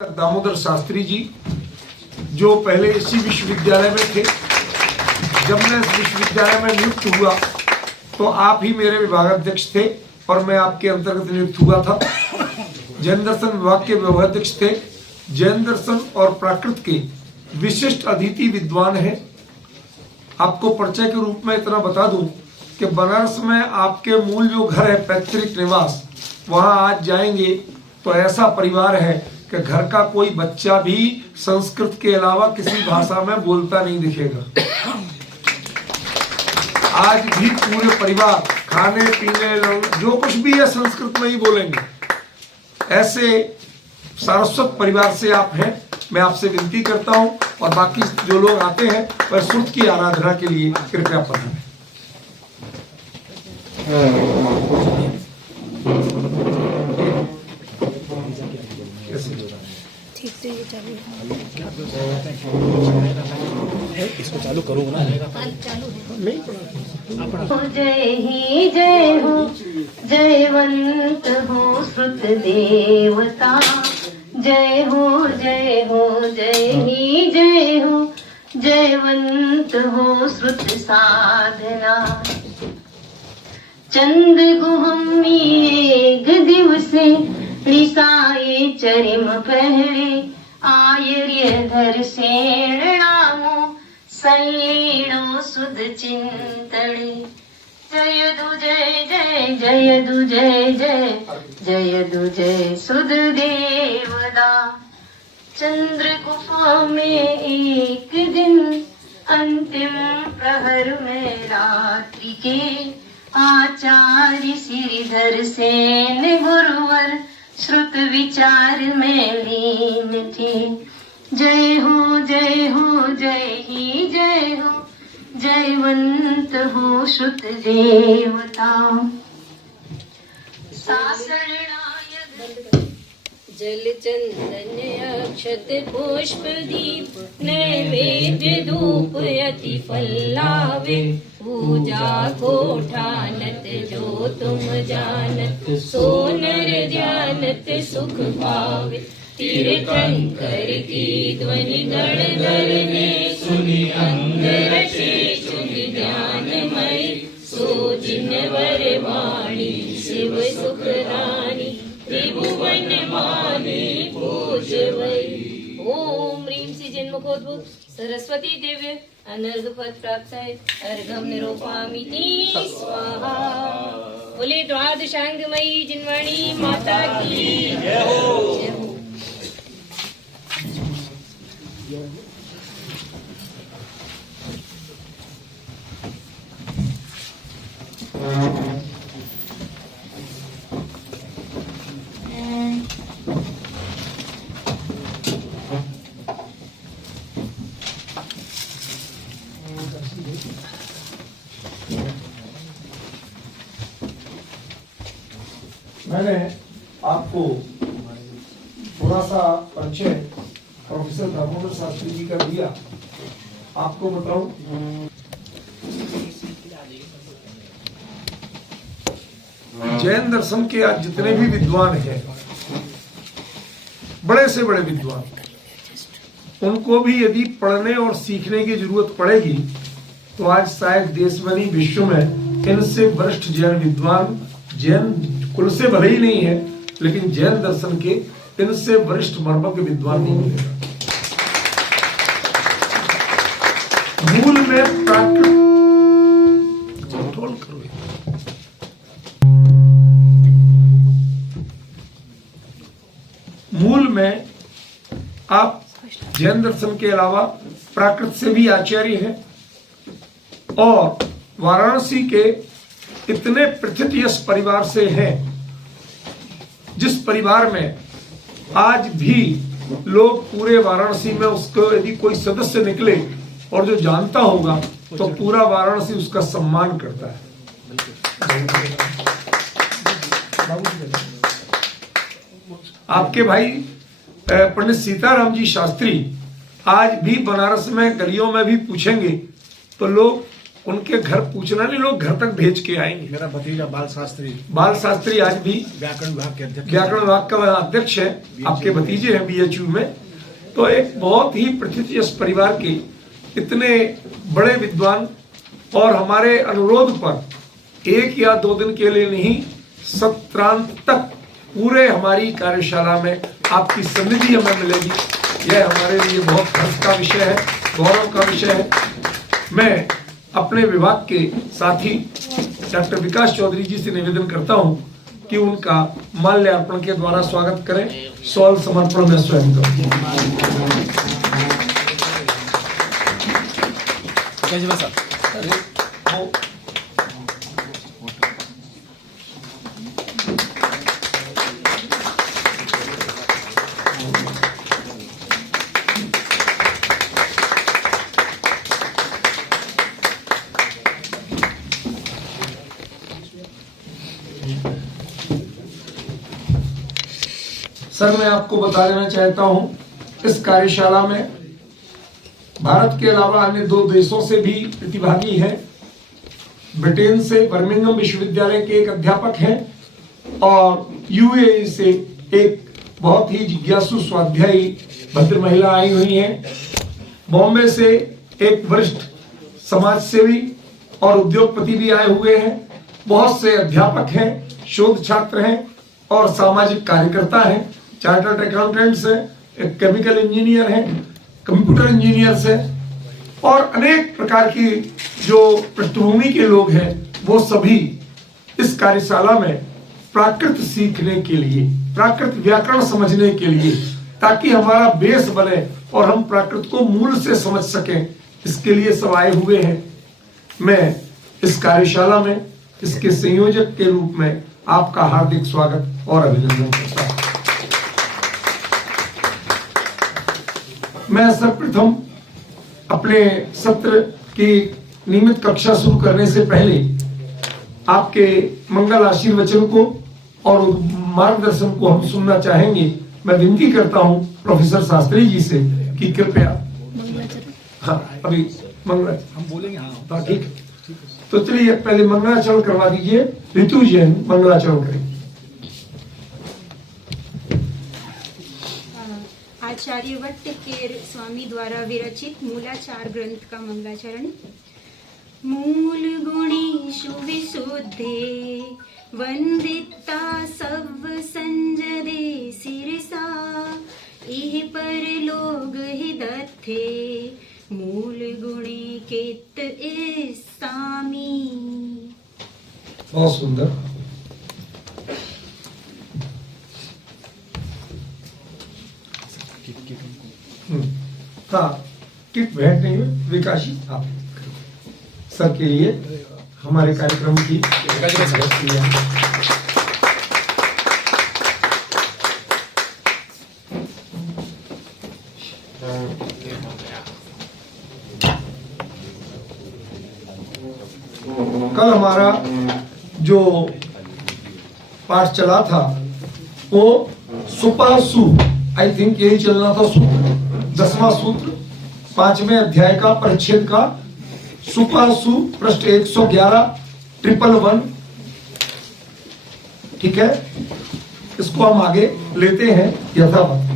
दामोदर शास्त्री जी जो पहले इसी विश्वविद्यालय में थे। जब मैं इस विश्वविद्यालय में नियुक्त हुआ तो आप ही मेरे विभागाध्यक्ष थे और मैं आपके अंतर्गत नियुक्त हुआ था। जैन दर्शन विभाग के विभागाध्यक्ष थे। जैन दर्शन और प्राकृत के विशिष्ट अतिथि विद्वान हैं। आपको परिचय के रूप में इतना बता दूं कि बनारस में आपके मूल जो घर है, पैतृक निवास, वहां आज जाएंगे तो ऐसा परिवार है कि घर का कोई बच्चा भी संस्कृत के अलावा किसी भाषा में बोलता नहीं दिखेगा। आज भी पूरे परिवार खाने पीने जो कुछ भी है संस्कृत में ही बोलेंगे। ऐसे सारस्वत परिवार से आप हैं। मैं आपसे विनती करता हूं और बाकी जो लोग आते हैं वह सुर्त की आराधना के लिए कृपया पधारें। ठीक से ये चालू है, इसको चालू करूँगा ना। जय ही जय हो, जयवंत हो श्रुत देवता। जय हो जय हो, जय ही जय हो, जयवंत हो श्रुत साधना। चंद गुहमी एक दिवसे निसाए चरिम पहले। आयर्य धर सेण नामो सल्लीणो सुध चिंतणे। जय दु जय जय, जय दु जय जय, जय दु जय सुध देवदा। चंद्र गुफा में एक दिन अंतिम प्रहर में रात्रि के। आचार्य श्रीधर सेन गुरुवर श्रुत विचार में लीन थे। जय हो जय हो, जय ही जय हो, जयवंत हो श्रुत देवता। सासरणायक जल चंदन अक्षत पुष्प दीप नैवेद्य धूप अति फल लावे। पूजा को ठानत जो तुम जानत, सोनर ध्यानत सुख पावे। तीर्थंकर की ध्वनि गण धरने सुनि अंग रचे चुनि ध्यानमय। सो जिनवर वाणी शिव सुख रानी, त्रिभुवन माने पूजवई। ओम ह्रीं श्री जन्मकोद्भूत सरस्वती देव्य अनर्घफल प्राप्त है अर्घम निरूपामि स्वाहा। बोले द्वादशांगमयी जिनवाणी माता की जय हो। मैंने आपको थोड़ा सा परिचय प्रोफेसर दामोदर शास्त्री जी का दिया। आपको बताऊं, जैन दर्शन के आज जितने भी विद्वान हैं, बड़े से बड़े विद्वान, उनको भी यदि पढ़ने और सीखने की जरूरत पड़ेगी तो आज शायद देश में नहीं विश्व में इनसे वरिष्ठ जैन विद्वान, जैन कुल से भले ही नहीं है लेकिन जैन दर्शन के इनसे वरिष्ठ मर्मज्ञ विद्वान नहीं मिलेगा। मूल में प्राकृत मूल में आप जैन दर्शन के अलावा प्राकृत से भी आचार्य हैं और वाराणसी के इतने प्रथितयश परिवार से हैं जिस परिवार में आज भी लोग पूरे वाराणसी में उसको यदि कोई सदस्य निकले और जो जानता होगा तो पूरा वाराणसी उसका सम्मान करता है। आपके भाई पंडित सीताराम जी शास्त्री आज भी बनारस में गलियों में भी पूछेंगे तो लोग उनके घर पूछना नहीं, लोग घर तक भेज के आएंगे। मेरा भतीजा बाल शास्त्री आज भी व्याकरण विभाग के अध्यक्ष, व्याकरण विभाग का अध्यक्ष है, आपके भतीजे हैं BHU में। तो एक बहुत ही प्रतिष्ठित परिवार के इतने बड़े विद्वान, और हमारे अनुरोध पर 1 या 2 दिन के लिए नहीं, सत्रांत तक पूरे हमारी कार्यशाला में आपकी सन्निधि हमें मिलेगी। यह हमारे लिए बहुत हर्ष का विषय है, गौरव का विषय है। मैं अपने विभाग के साथी डॉक्टर विकास चौधरी जी से निवेदन करता हूं कि उनका माल्यार्पण के द्वारा स्वागत करें। सौल समर्पण में स्वयं सर, मैं आपको बता देना चाहता हूं, इस कार्यशाला में भारत के अलावा अन्य 2 देशों से भी प्रतिभागी हैं। ब्रिटेन से बर्मिंघम विश्वविद्यालय के एक अध्यापक हैं और UAE से एक बहुत ही जिज्ञासु स्वाध्यायी भद्र महिला आई हुई हैं। बॉम्बे से एक वरिष्ठ समाज सेवी और उद्योगपति भी आए हुए हैं। बहुत से अध्यापक हैं, शोध छात्र हैं और सामाजिक कार्यकर्ता हैं, चार्टर्ड अकाउंटेंट्स हैं, एक केमिकल इंजीनियर हैं, कंप्यूटर इंजीनियर्स हैं और अनेक प्रकार की जो पृष्ठभूमि के लोग हैं, वो सभी इस कार्यशाला में प्राकृत सीखने के लिए, प्राकृत व्याकरण समझने के लिए, ताकि हमारा बेस बने और हम प्राकृत को मूल से समझ सकें, इसके लिए सब आए हुए हैं। मैं इस कार्यशाला में इसके संयोजक के रूप में आपका हार्दिक स्वागत और अभिनंदन करता हूं। मैं सर्वप्रथम अपने सत्र की नियमित कक्षा शुरू करने से पहले आपके मंगल आशीर्वचन को और मार्गदर्शन को हम सुनना चाहेंगे। मैं विनती करता हूं प्रोफेसर शास्त्री जी से कि कृपया, हाँ अभी मंगल हम बोलेंगे, हाँ ठीक है। तो चलिए पहले मंगलाचरण करवा दीजिए। ऋतु जैन मंगलाचरण करें। आचार्य वट्टकेर स्वामी द्वारा विरचित मूलाचार ग्रंथ का मंगलाचरण। मूल गुणेषु विशुद्धे वंदिता सव संजदे सिरसा, इह पर लोग ही दत्थे मूल गुणे केत सामी। बहुत सुंदर। हाँ, किट भेंट नहीं हुई विकास जी, आप सर के लिए हमारे कार्यक्रम की कल हमारा जो पाठ चला था वो सुपासु, आई थिंक यही चलना था, सूत्र 10वां सूत्र 5वें अध्याय का परिच्छेद का सुपासु पृष्ठ 111 111। ठीक है, इसको हम आगे लेते हैं यथावत।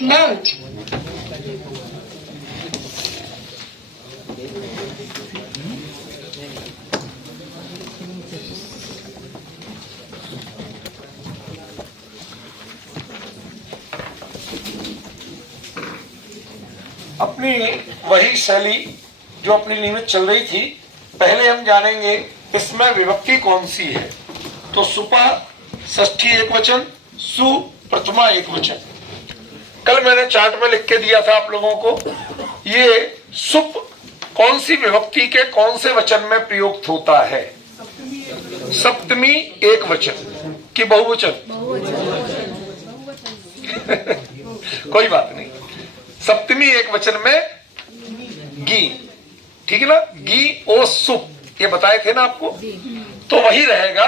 Note. अपनी वही शैली जो अपनी नियमित चल रही थी, पहले हम जानेंगे इसमें विभक्ति कौन सी है। तो सुपा षष्ठी एकवचन, सु प्रथमा एकवचन। कल मैंने चार्ट में लिख के दिया था आप लोगों को, ये सुप कौन सी विभक्ति के कौन से वचन में प्रयुक्त होता है। सप्तमी एकवचन कि बहुवचन? कोई बात नहीं, सप्तमी एकवचन में गी, ठीक है ना, गी ओ सुप। ये बताए थे ना आपको, तो वही रहेगा।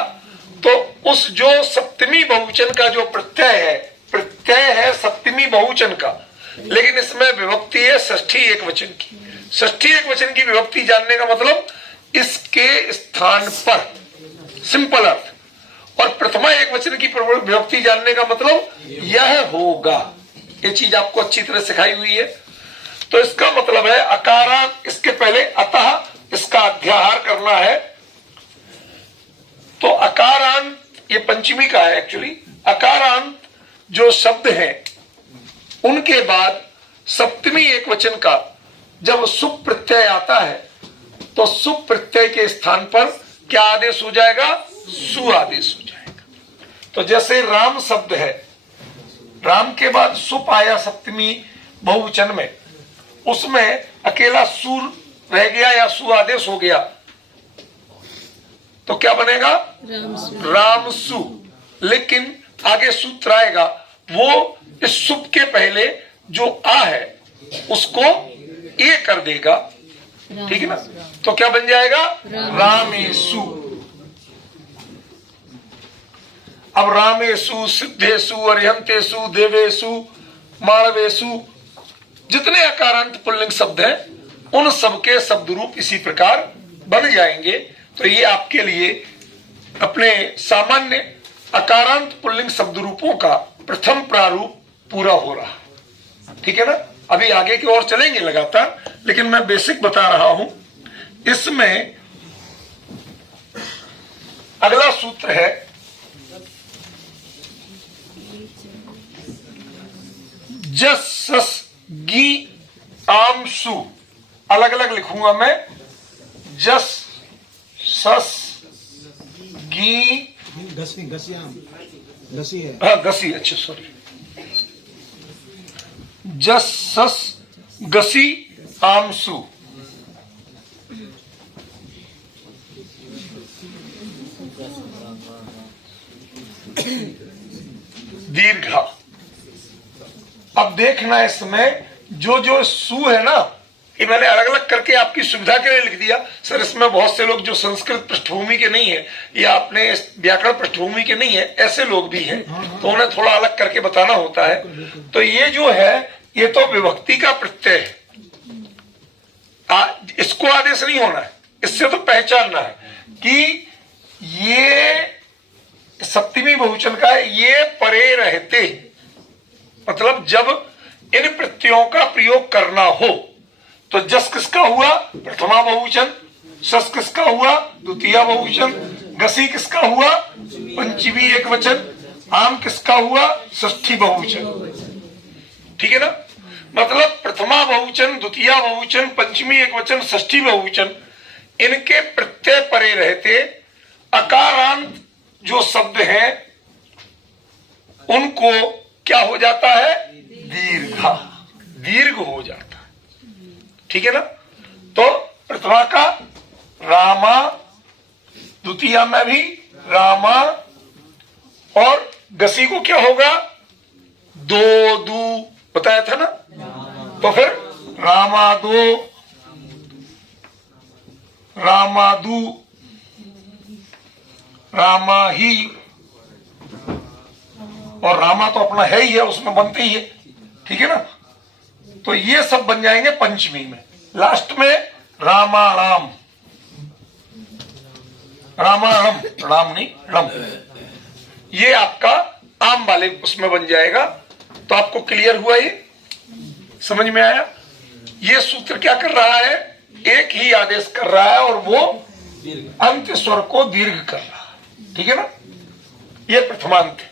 तो उस जो सप्तमी बहुवचन का जो प्रत्यय है सप्तमी बहुवचन का, लेकिन इसमें विभक्ति है षष्ठी एक वचन की। षष्ठी एक वचन की विभक्ति जानने का मतलब इसके स्थान पर, सिंपल अर्थ। और प्रथमा एक वचन की विभक्ति जानने का मतलब यह होगा। ये चीज आपको अच्छी तरह सिखाई हुई है। तो इसका मतलब है अकारांत, इसके पहले अतः इसका अध्याहार करना है। तो अकारांत, ये पंचमी का है एक्चुअली। अकारांत जो शब्द है उनके बाद सप्तमी एक वचन का जब सुप प्रत्यय आता है तो सुप प्रत्यय के स्थान पर क्या आदेश हो जाएगा? सु आदेश हो जाएगा। तो जैसे राम शब्द है, राम के बाद सुप आया सप्तमी बहुवचन में, उसमें अकेला सूर रह गया या सु आदेश हो गया तो क्या बनेगा? राम सु। लेकिन आगे सूत्र आएगा, वो इस सुप के पहले जो आ है उसको ए कर देगा, ठीक है ना? तो क्या बन जाएगा? रामेशु। अब रामेशु, सिद्धेशु, अर्यंतेशु, देवेशु, माणवेशु, जितने अकारांत पुल्लिंग शब्द हैं उन सबके शब्द रूप इसी प्रकार बन जाएंगे। तो ये आपके लिए अपने सामान्य अकारांत पुल्लिंग शब्द रूपों का प्रथम प्रारूप पूरा हो रहा, ठीक है ना? अभी आगे की ओर चलेंगे लगातार, लेकिन मैं बेसिक बता रहा हूं। इसमें अगला सूत्र है जस सस गी आम सु। अलग अलग लिखूंगा मैं, जस सस गी, गसी है। हाँ गसी, अच्छा सॉरी, जस सस गसी आमसु। दीर्घा। अब देखना इसमें जो सु है ना, ये मैंने अलग अलग करके आपकी सुविधा के लिए लिख दिया। सर इसमें बहुत से लोग जो संस्कृत पृष्ठभूमि के नहीं है या अपने व्याकरण पृष्ठभूमि के नहीं है, ऐसे लोग भी हैं, तो उन्हें थोड़ा अलग करके बताना होता है। तो ये जो है ये तो विभक्ति का प्रत्यय है, इसको आदेश नहीं होना है, इससे तो पहचानना है कि ये सप्तमी बहुवचन का है। ये परे रहते, मतलब जब इन प्रत्ययों का प्रयोग करना हो तो जस किसका हुआ? प्रथमा बहुवचन। सस किसका हुआ? द्वितीय बहुवचन। गसी किसका हुआ? पंचमी एक वचन। आम किसका हुआ? षष्ठी बहुवचन, ठीक है ना? मतलब प्रथमा बहुवचन, द्वितीय बहुवचन, पंचमी एक वचन, षष्ठी बहुवचन, इनके प्रत्यय परे रहते अकारांत जो शब्द हैं उनको क्या हो जाता है? दीर्घा, दीर्घ हो जाता है, ठीक है ना? तो प्रथमा का रामा, द्वितीय में भी रामा, और गसी को क्या होगा? दो दू बताया था ना, तो फिर रामादो, रामादू, रामा ही, और रामा तो अपना है ही है, उसमें बनते ही है, ठीक है ना? तो ये सब बन जाएंगे पंचमी में। लास्ट में रामाराम, रामारम, राम नहीं रम, ये आपका आम वाले उसमें बन जाएगा। तो आपको क्लियर हुआ? ये समझ में आया? ये सूत्र क्या कर रहा है? एक ही आदेश कर रहा है और वो अंत स्वर को दीर्घ कर रहा है, ठीक है ना? ये प्रथमांत है।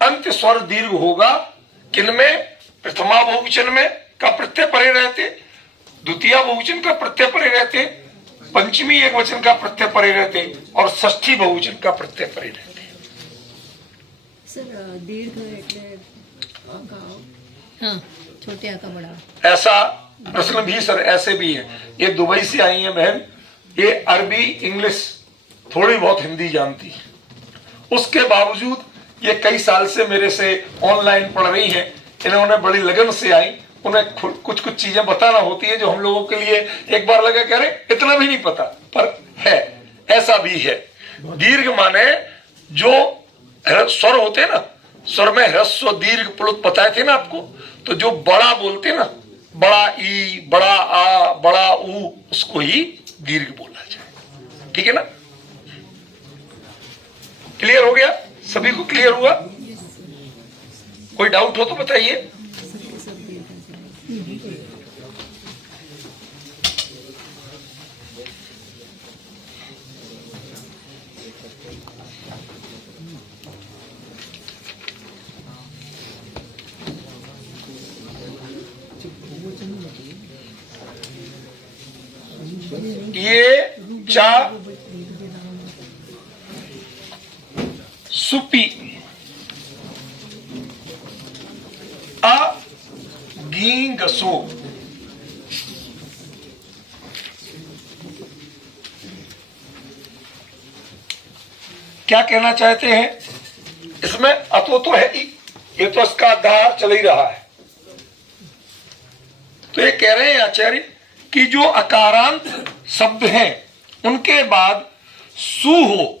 अंत स्वर दीर्घ होगा किनमें? प्रथमा बहुवचन में का प्रत्यय परे रहते, द्वितीय बहुवचन का प्रत्यय परे रहते, पंचमी एक वचन का प्रत्यय परे रहते, और षष्ठी बहुवचन का प्रत्यय परे रहते। सर दीर्घ એટલે हाँ, छोटे आ का बड़ा, ऐसा प्रश्न भी सर ऐसे भी है। ये दुबई से आई है बहन, ये अरबी इंग्लिश थोड़ी बहुत हिंदी जानती है, उसके बावजूद ये कई साल से मेरे से ऑनलाइन पढ़ रही हैं। इन्होंने बड़ी लगन से आई, उन्हें कुछ कुछ चीजें बताना होती है जो हम लोगों के लिए एक बार लगा कि अरे इतना भी नहीं पता, पर है, ऐसा भी है। दीर्घ माने जो स्वर होते हैं ना, स्वर में ह्रस्व दीर्घ प्लुत बताए थे ना आपको, तो जो बड़ा बोलते ना, बड़ा ई, बड़ा आ, बड़ा ऊ, उसको ही दीर्घ बोला जाए। ठीक है ना? क्लियर हो गया? सभी को क्लियर हुआ? कोई डाउट हो तो बताइए। ये चा सुपी आ गी गसो, क्या कहना चाहते हैं इसमें? अतो तो है ही, ये तो इसका आधार चल ही रहा है। तो ये कह रहे हैं आचार्य कि जो अकारांत शब्द हैं उनके बाद सु हो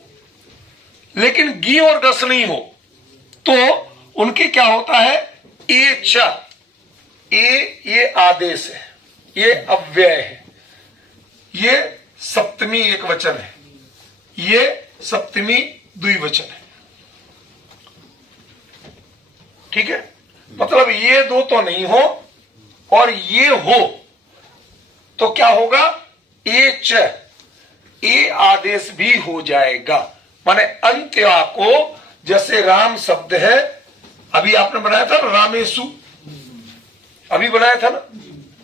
लेकिन गी और गस नहीं हो, तो उनके क्या होता है? ए च, ये आदेश है, ये अव्यय है, ये सप्तमी एक वचन है, ये सप्तमी द्विवचन है। ठीक है? मतलब ये दो तो नहीं हो और ये हो तो क्या होगा? ए च, ए आदेश भी हो जाएगा। माने अंत्या को, जैसे राम शब्द है, अभी आपने बनाया था ना रामेशु, अभी बनाया था ना,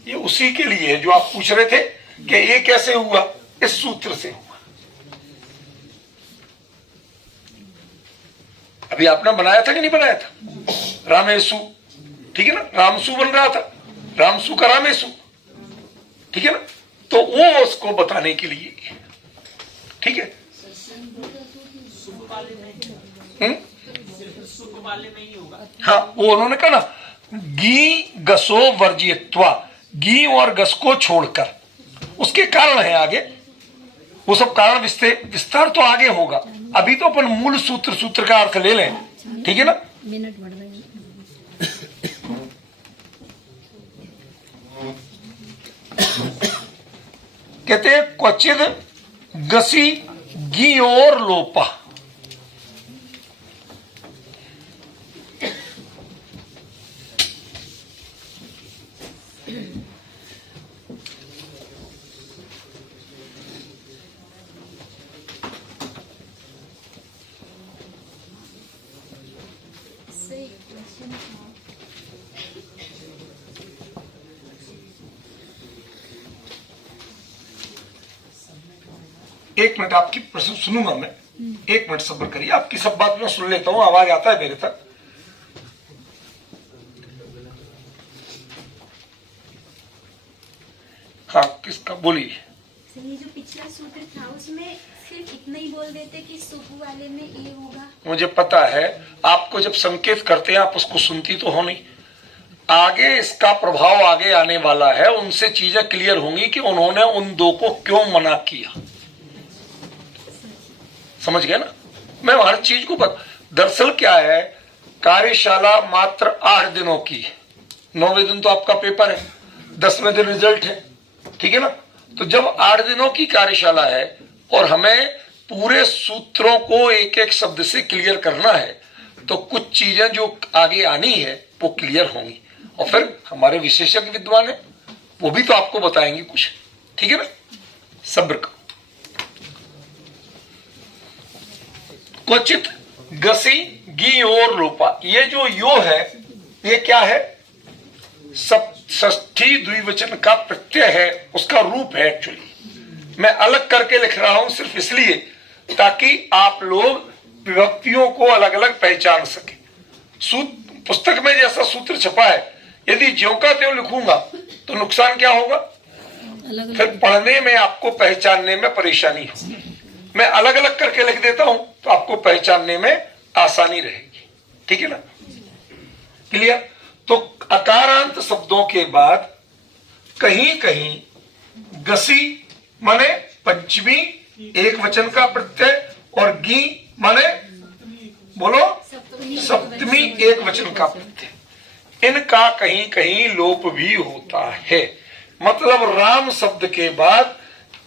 ये उसी के लिए है जो आप पूछ रहे थे कि ये कैसे हुआ, इस सूत्र से हुआ। अभी आपने बनाया था कि नहीं बनाया था? रामेशु, ठीक है ना? रामसु बन रहा था, रामसु का रामेशु, ठीक है ना? तो वो उसको बताने के लिए, ठीक है? हाँ, वो उन्होंने कहा ना, गी गसो वर्जित्वा, गी और गस को छोड़कर। उसके कारण है आगे, वो सब कारण विस्तार तो आगे होगा। अभी तो अपन मूल सूत्र का अर्थ ले लें, ठीक है ना? मिनट बढ़ रहे हैं। कहते हैं क्वचिद गसी गी और लोपा। एक मिनट, आपकी प्रश्न सुनूंगा मैं, एक मिनट सब्र करिए। आपकी सब बात मैं सुन लेता हूं, आवाज आता है मेरे तक। हाँ, किसका? बोलिए। ये जो पिछला सूत्र था उसमें सिर्फ इतना ही बोल देते कि सुकु वाले में ए होगा। मुझे पता है, आपको जब संकेत करते हैं आप उसको सुनती तो हो नहीं। आगे इसका प्रभाव आगे आने वाला है, उनसे चीजें क्लियर होंगी कि उन्होंने उन दो को क्यों मना किया। समझ गए ना? मैं हर चीज को दरअसल क्या है, कार्यशाला मात्र 8 दिनों की है। 9वें दिन तो आपका पेपर है, 10वें दिन रिजल्ट है, ठीक है ना? तो जब 8 दिनों की कार्यशाला है और हमें पूरे सूत्रों को एक एक शब्द से क्लियर करना है, तो कुछ चीजें जो आगे आनी है वो क्लियर होंगी, और फिर हमारे विशेषज्ञ विद्वान है वो भी तो आपको बताएंगे कुछ, ठीक है ना? सब्र करो। क्वचित गसी गी और लोपा, ये जो यो है ये क्या है? षष्ठी द्विवचन का प्रत्यय है, उसका रूप है। एक्चुअली मैं अलग करके लिख रहा हूं सिर्फ इसलिए ताकि आप लोग विभक्तियों को अलग अलग पहचान सके। पुस्तक में जैसा सूत्र छपा है, यदि ज्यों का त्यों लिखूंगा तो नुकसान क्या होगा? फिर पढ़ने में आपको पहचानने में परेशानी होगी। मैं अलग अलग करके लिख देता हूं तो आपको पहचानने में आसानी रहेगी, ठीक है ना? क्लियर? तो अकारांत शब्दों के बाद कहीं कहीं गसी माने पंचमी एक वचन का प्रत्यय, और गी माने बोलो सप्तमी एक वचन का प्रत्यय। इनका कहीं कहीं लोप भी होता है। मतलब राम शब्द के बाद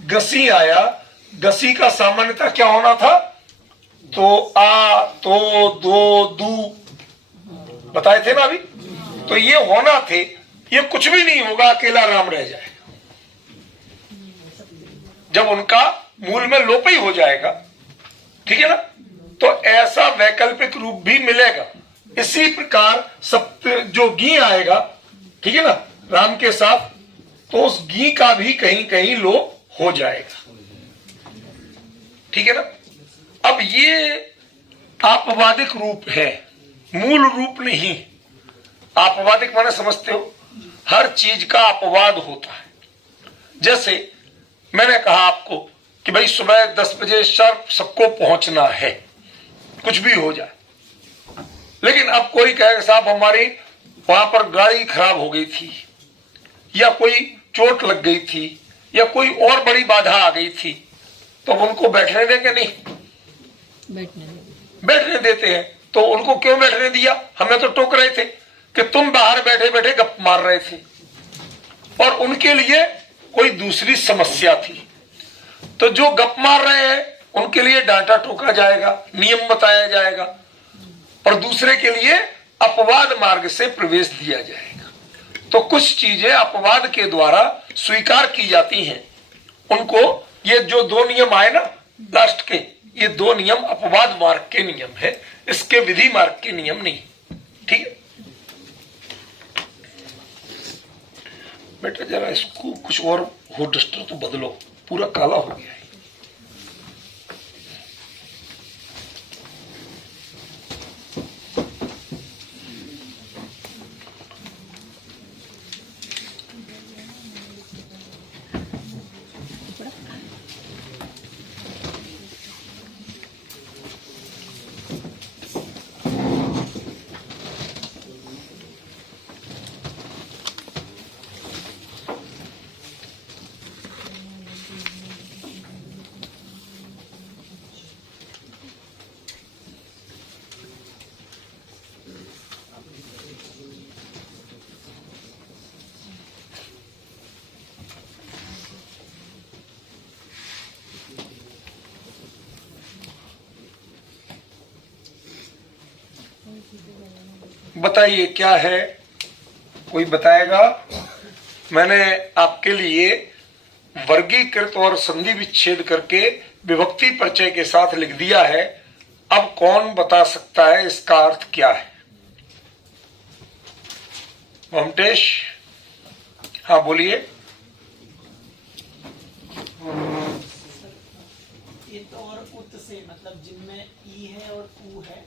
गसी आया। गसी का सामान्यता क्या होना था? तो आ, तो, दो, दू बताए थे ना अभी। तो ये होना थे, ये कुछ भी नहीं होगा, अकेला राम रह जाएगा। जब उनका मूल में लोप ही हो जाएगा, ठीक है ना, तो ऐसा वैकल्पिक रूप भी मिलेगा। इसी प्रकार सप्त जो गी आएगा, ठीक है ना, राम के साथ, तो उस गी का भी कहीं कहीं लोप हो जाएगा, ठीक है ना। अब ये आपवादिक रूप है, मूल रूप नहीं। आपवादिक माने समझते हो, हर चीज का अपवाद होता है। जैसे मैंने कहा आपको कि भाई सुबह 10 बजे शार्प सबको पहुंचना है, कुछ भी हो जाए, लेकिन अब कोई कहे साहब हमारी वहां पर गाड़ी खराब हो गई थी, या कोई चोट लग गई थी, या कोई और बड़ी बाधा आ गई थी, तो उनको बैठने देंगे? नहीं, बैठने देते हैं। तो उनको क्यों बैठने दिया? हमें तो टोक रहे थे कि तुम बाहर बैठे बैठे गप मार रहे थे, और उनके लिए कोई दूसरी समस्या थी। तो जो गप मार रहे हैं उनके लिए डांटा टोका जाएगा, नियम बताया जाएगा, और दूसरे के लिए अपवाद मार्ग से प्रवेश दिया जाएगा। तो कुछ चीजें अपवाद के द्वारा स्वीकार की जाती हैं। उनको ये जो दो नियम आए ना लास्ट के, ये दो नियम अपवाद मार्ग के नियम है, इसके विधि मार्ग के नियम नहीं, ठीक है बेटा। जरा इसको कुछ और हो डस्टर तो बदलो, पूरा काला हो गया है। बताइए क्या है, कोई बताएगा? मैंने आपके लिए वर्गीकृत और संधि विच्छेद करके विभक्ति परिचय के साथ लिख दिया है। अब कौन बता सकता है इसका अर्थ क्या है? ममटेश, हाँ बोलिए। इत और उत से, मतलब जिनमें ई है और ऊ है।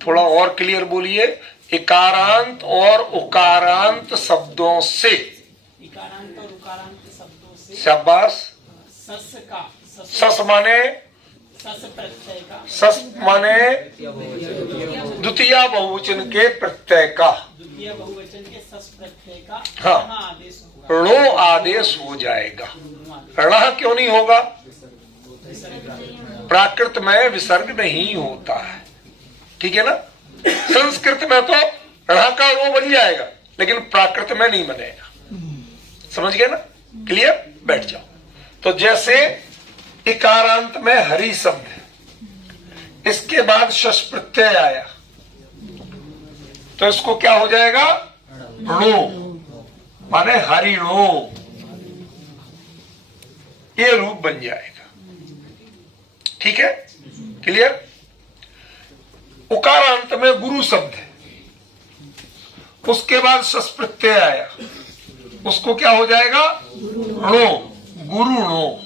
थोड़ा और क्लियर बोलिए। इकारांत और उकारांत शब्दों से। इकारांत और उकारांत शब्दों से। शाबाश। सस का, सस माने, सस प्रत्यय का, सस माने द्वितीय बहुवचन के प्रत्यय का, द्वितीय बहुवचन के सस प्रत्यय का हाँ आदेश होगा, णो आदेश हो जाएगा। ऋण क्यों नहीं होगा? प्राकृत में विसर्ग नहीं होता है, ठीक है ना। संस्कृत में तो ऋण का रो बन जाएगा, लेकिन प्राकृत में नहीं बनेगा। समझ गए ना? क्लियर? बैठ जाओ। तो जैसे इकारांत में हरि शब्द है, इसके बाद शश प्रत्यय आया, तो इसको क्या हो जाएगा? णो, माने हरिणो, ये रूप बन जाएगा, ठीक है। क्लियर? उकारांत में गुरु शब्द है, उसके बाद शश प्रत्यय आया, उसको क्या हो जाएगा? णो, गुरुणो।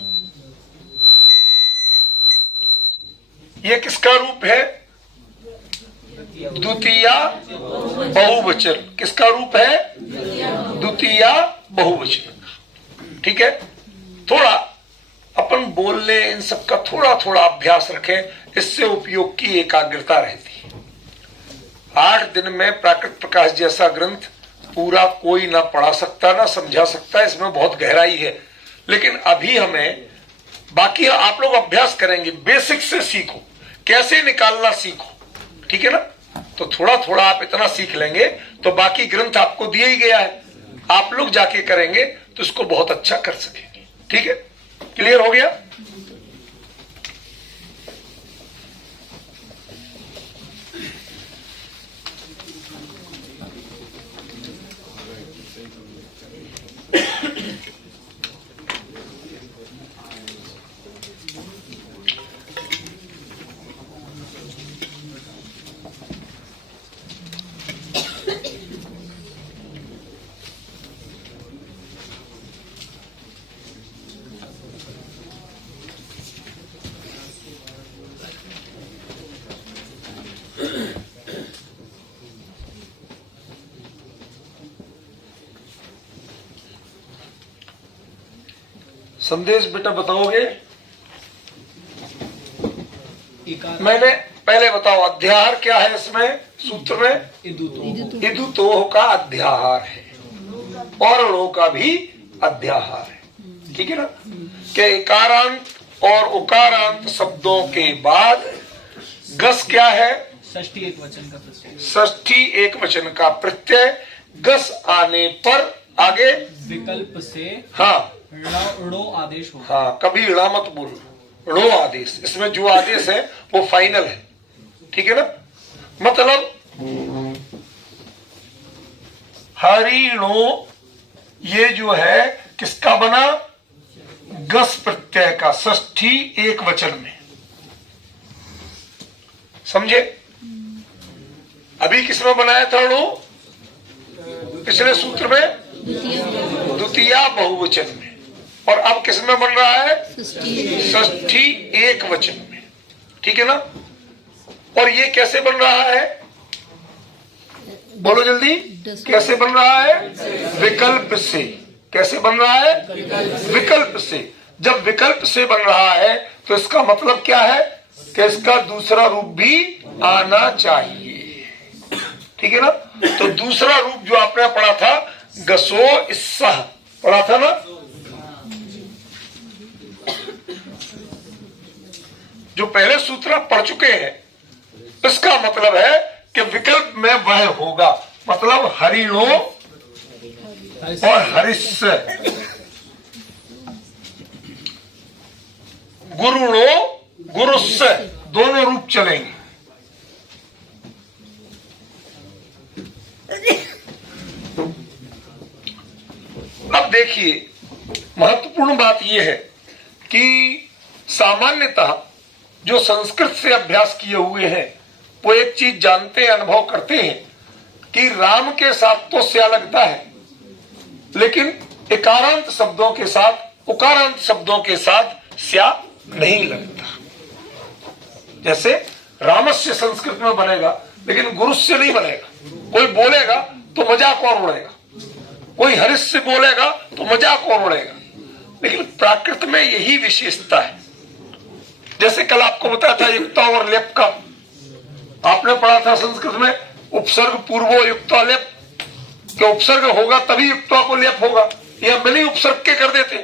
ये किसका रूप है? द्वितीय बहुवचन। किसका रूप है? द्वितीय बहुवचन, ठीक है। थोड़ा अपन बोलने इन सब का थोड़ा थोड़ा अभ्यास रखें, इससे उपयोग की एकाग्रता रहती है। 8 दिन में प्राकृत प्रकाश जैसा ग्रंथ पूरा कोई ना पढ़ा सकता ना समझा सकता, इसमें बहुत गहराई है। लेकिन अभी हमें बाकी आप लोग अभ्यास करेंगे, बेसिक से सीखो, कैसे निकालना सीखो, ठीक है ना। तो थोड़ा थोड़ा आप इतना सीख लेंगे तो बाकी ग्रंथ आपको दिया ही गया है, आप लोग जाके करेंगे तो इसको बहुत अच्छा कर सकेंगे, ठीक है। क्लियर हो गया। संदेश बेटा बताओगे? मैंने पहले बताओ अध्याहार क्या है इसमें सूत्र में? इदु तो का अध्याहार है और लो का भी अध्याहार है, ठीक है ना। के इकारांत और उकारांत शब्दों के बाद गस क्या है? षष्ठी एक वचन का प्रत्यय। षष्ठी एक वचन का प्रत्यय गस आने पर आगे विकल्प से हाँ णो आदेश होगा। हाँ, कभी ऋणा मत बोलो, णो आदेश। इसमें जो आदेश है वो फाइनल है, ठीक है ना। मतलब हरिणो ये जो है किसका बना? गस प्रत्यय का, षष्ठी एक वचन में, समझे। अभी किसमें बनाया था णो? पिछले सूत्र में द्वितीया बहुवचन में, और अब किसमें बन रहा है? षष्ठी एक वचन में, ठीक है ना। और ये कैसे बन रहा है? बोलो जल्दी, कैसे बन रहा है? विकल्प से। कैसे बन रहा है? विकल्प से। जब विकल्प से बन रहा है तो इसका मतलब क्या है कि इसका दूसरा रूप भी आना चाहिए, ठीक है ना। तो दूसरा रूप जो आपने पढ़ा था गसो इस्सह पढ़ा था ना, जो पहले सूत्र आप पढ़ चुके हैं। इसका मतलब है कि विकल्प में वह होगा, मतलब हरिणो और हरिस्य, गुरुणो गुरुस्य, दोनों रूप चलेंगे। अब देखिए महत्वपूर्ण बात यह है कि सामान्यतः जो संस्कृत से अभ्यास किए हुए हैं वो एक चीज जानते हैं, अनुभव करते हैं कि राम के साथ तो स्या लगता है, लेकिन इकारांत शब्दों के साथ उकारांत शब्दों के साथ स्या नहीं लगता। जैसे रामस्य संस्कृत में बनेगा लेकिन गुरुस्य नहीं बनेगा। कोई बोलेगा तो मजाक और उड़ेगा, कोई हरिस्य बोलेगा तो मजाक और उड़ेगा, लेकिन प्राकृत में यही विशेषता है। जैसे कल आपको बताया था युक्ता और लेप का, आपने पढ़ा था संस्कृत में उपसर्ग पूर्वो युक्ता लेप, कि उपसर्ग होगा तभी युक्ता को लेप होगा, या बिना उपसर्ग के कर देते।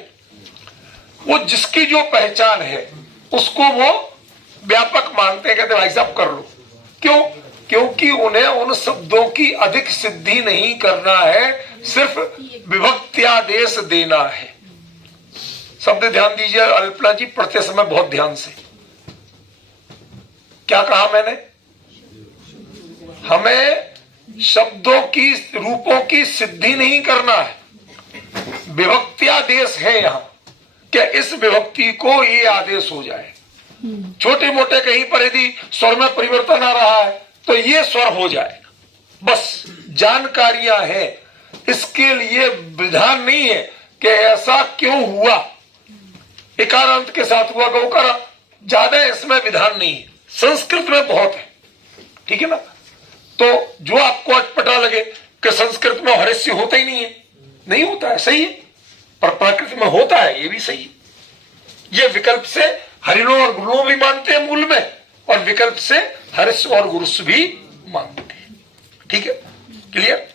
वो जिसकी जो पहचान है उसको वो व्यापक मानते हैं, कहते भाई साहब कर लो। क्यों? क्योंकि उन्हें उन शब्दों की अधिक सिद्धि नहीं करना है, सिर्फ विभक्त्यादेश देना है। शब्द ध्यान दीजिए अल्पना जी, पढ़ते समय बहुत ध्यान से। क्या कहा मैंने? हमें शब्दों की रूपों की सिद्धि नहीं करना है, विभक्त्यादेश है यहां, क्या इस विभक्ति को ये आदेश हो जाए। छोटे मोटे कहीं पर यदि स्वर में परिवर्तन आ रहा है तो ये स्वर हो जाएगा, बस जानकारियां हैं। इसके लिए विधान नहीं है कि ऐसा क्यों हुआ, इकारांत के साथ हुआ गौकारा, ज्यादा इसमें विधान नहीं है, संस्कृत में बहुत है, ठीक है ना। तो जो आपको अटपटा लगे कि संस्कृत में हरिस्य होता ही नहीं है, नहीं होता है, सही है, पर प्राकृत में होता है, ये भी सही है। ये विकल्प से हरिणो और गुरुओं भी मानते हैं मूल में, और विकल्प से हरिस्य और गुरुस भी मानते हैं, ठीक है। क्लियर?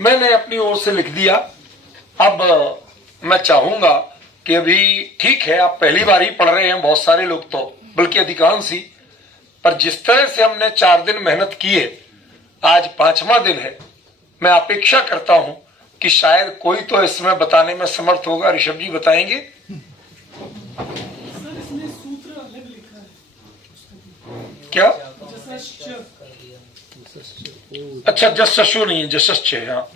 मैंने अपनी ओर से लिख दिया। अब मैं चाहूंगा कि अभी ठीक है, आप पहली बार ही पढ़ रहे हैं, बहुत सारे लोग तो बल्कि अधिकांश ही, पर जिस तरह से हमने 4 दिन मेहनत की है, आज 5वां दिन है, मैं अपेक्षा करता हूं कि शायद कोई तो इसमें बताने में समर्थ होगा। ऋषभ जी बताएंगे। सर इसमें सूत्र अलग लिखा है क्या? जसश्च। अच्छा, जसशु नहीं है, जसश्च है। हाँ,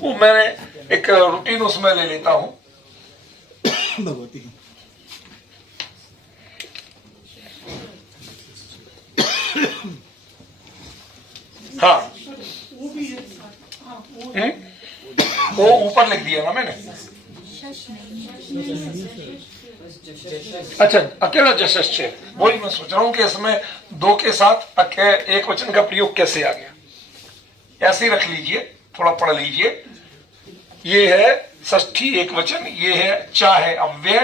वो मैंने एक रूटीन उसमें ले लेता हूं। भगवती हाँ, वो भी है। हाँ वो ऊपर लिख दिया ना मैंने। अच्छा, अकेला जसश्च है, वही मैं सोच रहा हूं कि इसमें 2 के साथ एक वचन का प्रयोग कैसे आ गया। ऐसे ही रख लीजिए, थोड़ा पढ़ लीजिए। ये है षष्ठी एक वचन, ये है चा है अव्यय।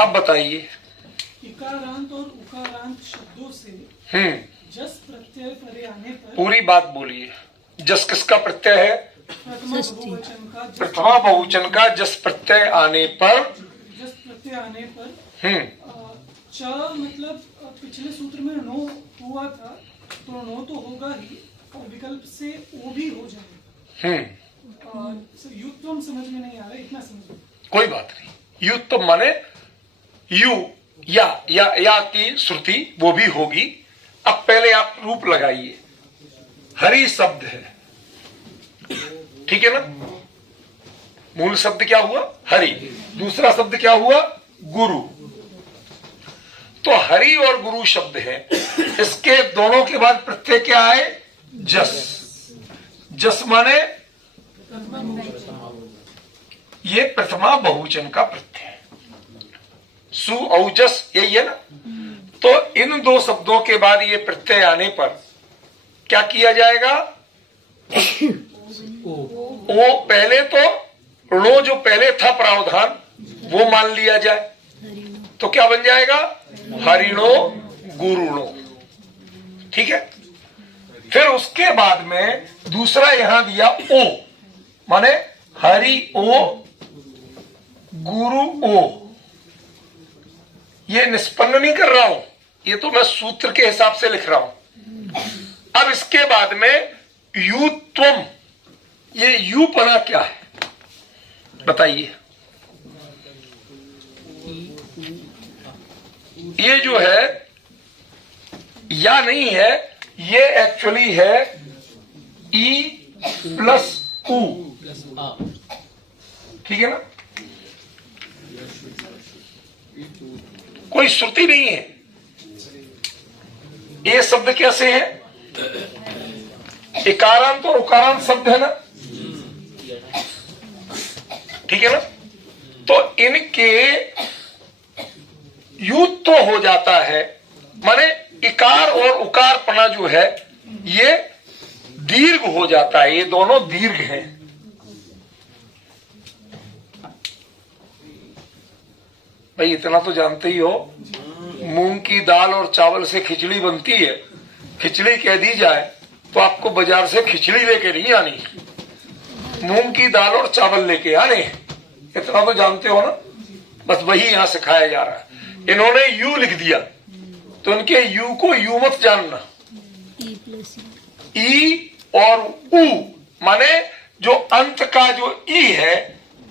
अब बताइए। इकारांत और उकारांत शब्दों से जस प्रत्यय परे आने पर पूरी बात बोलिए। जस किसका प्रत्यय है? प्रथमा बहुवचन का जस प्रत्यय आने पर। जस प्रत्यय आने पर च मतलब पिछले सूत्र में नो हुआ था, तो नो तो होगा ही और विकल्प से ओ भी हो जाएगा। युत्वम समझ में नहीं आ रहा, इतना समझ में। कोई बात नहीं। युत्व माने यू या की श्रुति वो भी होगी। अब पहले आप रूप लगाइए। हरि शब्द है, ठीक है ना? मूल शब्द क्या हुआ? हरि। दूसरा शब्द क्या हुआ? गुरु। तो हरि और गुरु शब्द है, इसके दोनों के बाद प्रत्यय क्या आए? जस। जस माने ये प्रथमा बहुवचन का प्रत्यय है। सु औजस यही है ना? तो इन 2 शब्दों के बाद ये प्रत्यय आने पर क्या किया जाएगा? ओ पहले तो णो जो पहले था प्रावधान वो मान लिया जाए, तो क्या बन जाएगा? हरिणो गुरुणो। ठीक है। फिर उसके बाद में दूसरा यहां दिया ओ, माने हरि ओ गुरु ओ। ये निष्पन्न नहीं कर रहा हूं, ये तो मैं सूत्र के हिसाब से लिख रहा हूं। अब इसके बाद में यूत्वम, ये यू पना क्या है बताइए? ये जो है या नहीं है, ये एक्चुअली है ई प्लस ऊ, ठीक है ना? कोई श्रुति नहीं है। ये शब्द कैसे है? इकारांत और उकारांत शब्द है ना, ठीक है ना? तो इनके युक्त तो हो जाता है, माने इकार और उकार पना जो है ये दीर्घ हो जाता है। ये दोनों दीर्घ हैं। भाई इतना तो जानते ही हो, मूंग की दाल और चावल से खिचड़ी बनती है। खिचड़ी कह दी जाए तो आपको बाजार से खिचड़ी लेके नहीं आनी, मूंग की दाल और चावल लेके आने। इतना तो जानते हो ना? बस वही यहां सिखाया जा रहा है। इन्होंने यू लिख दिया तो इनके यू को यू मत जानना। ई और उ माने जो अंत का जो ई है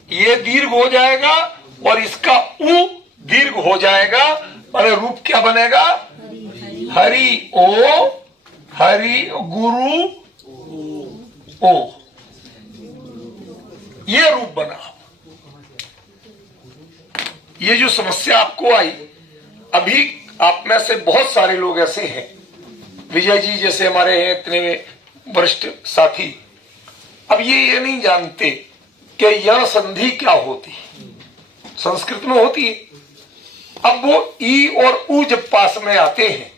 ये दीर्घ हो जाएगा और इसका उ दीर्घ हो जाएगा। माने रूप क्या बनेगा? हरि ओ, हरि गुरु ओ, ये रूप बना। ये जो समस्या आपको आई, अभी आप में से बहुत सारे लोग ऐसे हैं विजय जी जैसे हमारे हैं इतने वरिष्ठ साथी, अब ये नहीं जानते कि यह संधि क्या होती है, संस्कृत में होती है। अब वो ई और ऊ जब पास में आते हैं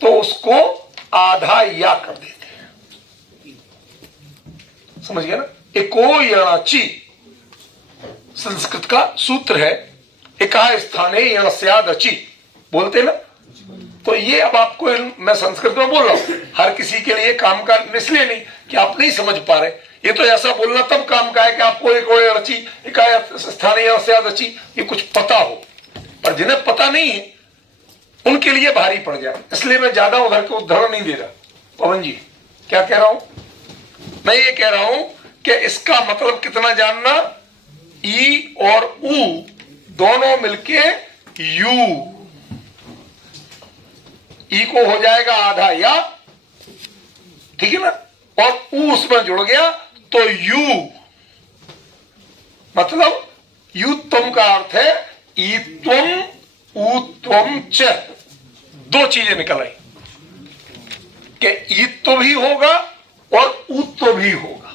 तो उसको आधा या कर देते हैं, समझ गया ना। एको यणाची संस्कृत का सूत्र है, एका स्थाने यणस्यादचि बोलते ना। तो ये अब आपको मैं संस्कृत में बोल रहा हूं, हर किसी के लिए काम का इसलिए नहीं कि आप नहीं समझ पा रहे, ये तो ऐसा बोलना तब काम का है कि आपको एक अची एका स्थाने यणस्यादचि ये कुछ पता हो, पर जिन्हें पता नहीं है उनके लिए भारी पड़ जाए, इसलिए मैं ज्यादा उधर के उदाहरण नहीं दे रहा। पवन जी क्या कह रहा हूं मैं, ये कह रहा हूं कि इसका मतलब कितना जानना, ई और ऊ दोनों मिलके यू, ई को हो जाएगा आधा या, ठीक है ना, और ऊ उसमें जुड़ गया तो यू, मतलब यू तुम का अर्थ है ई तुम ऊ तुम च, दो चीजें निकल आई कि ई तो भी होगा और ऊ तो भी होगा।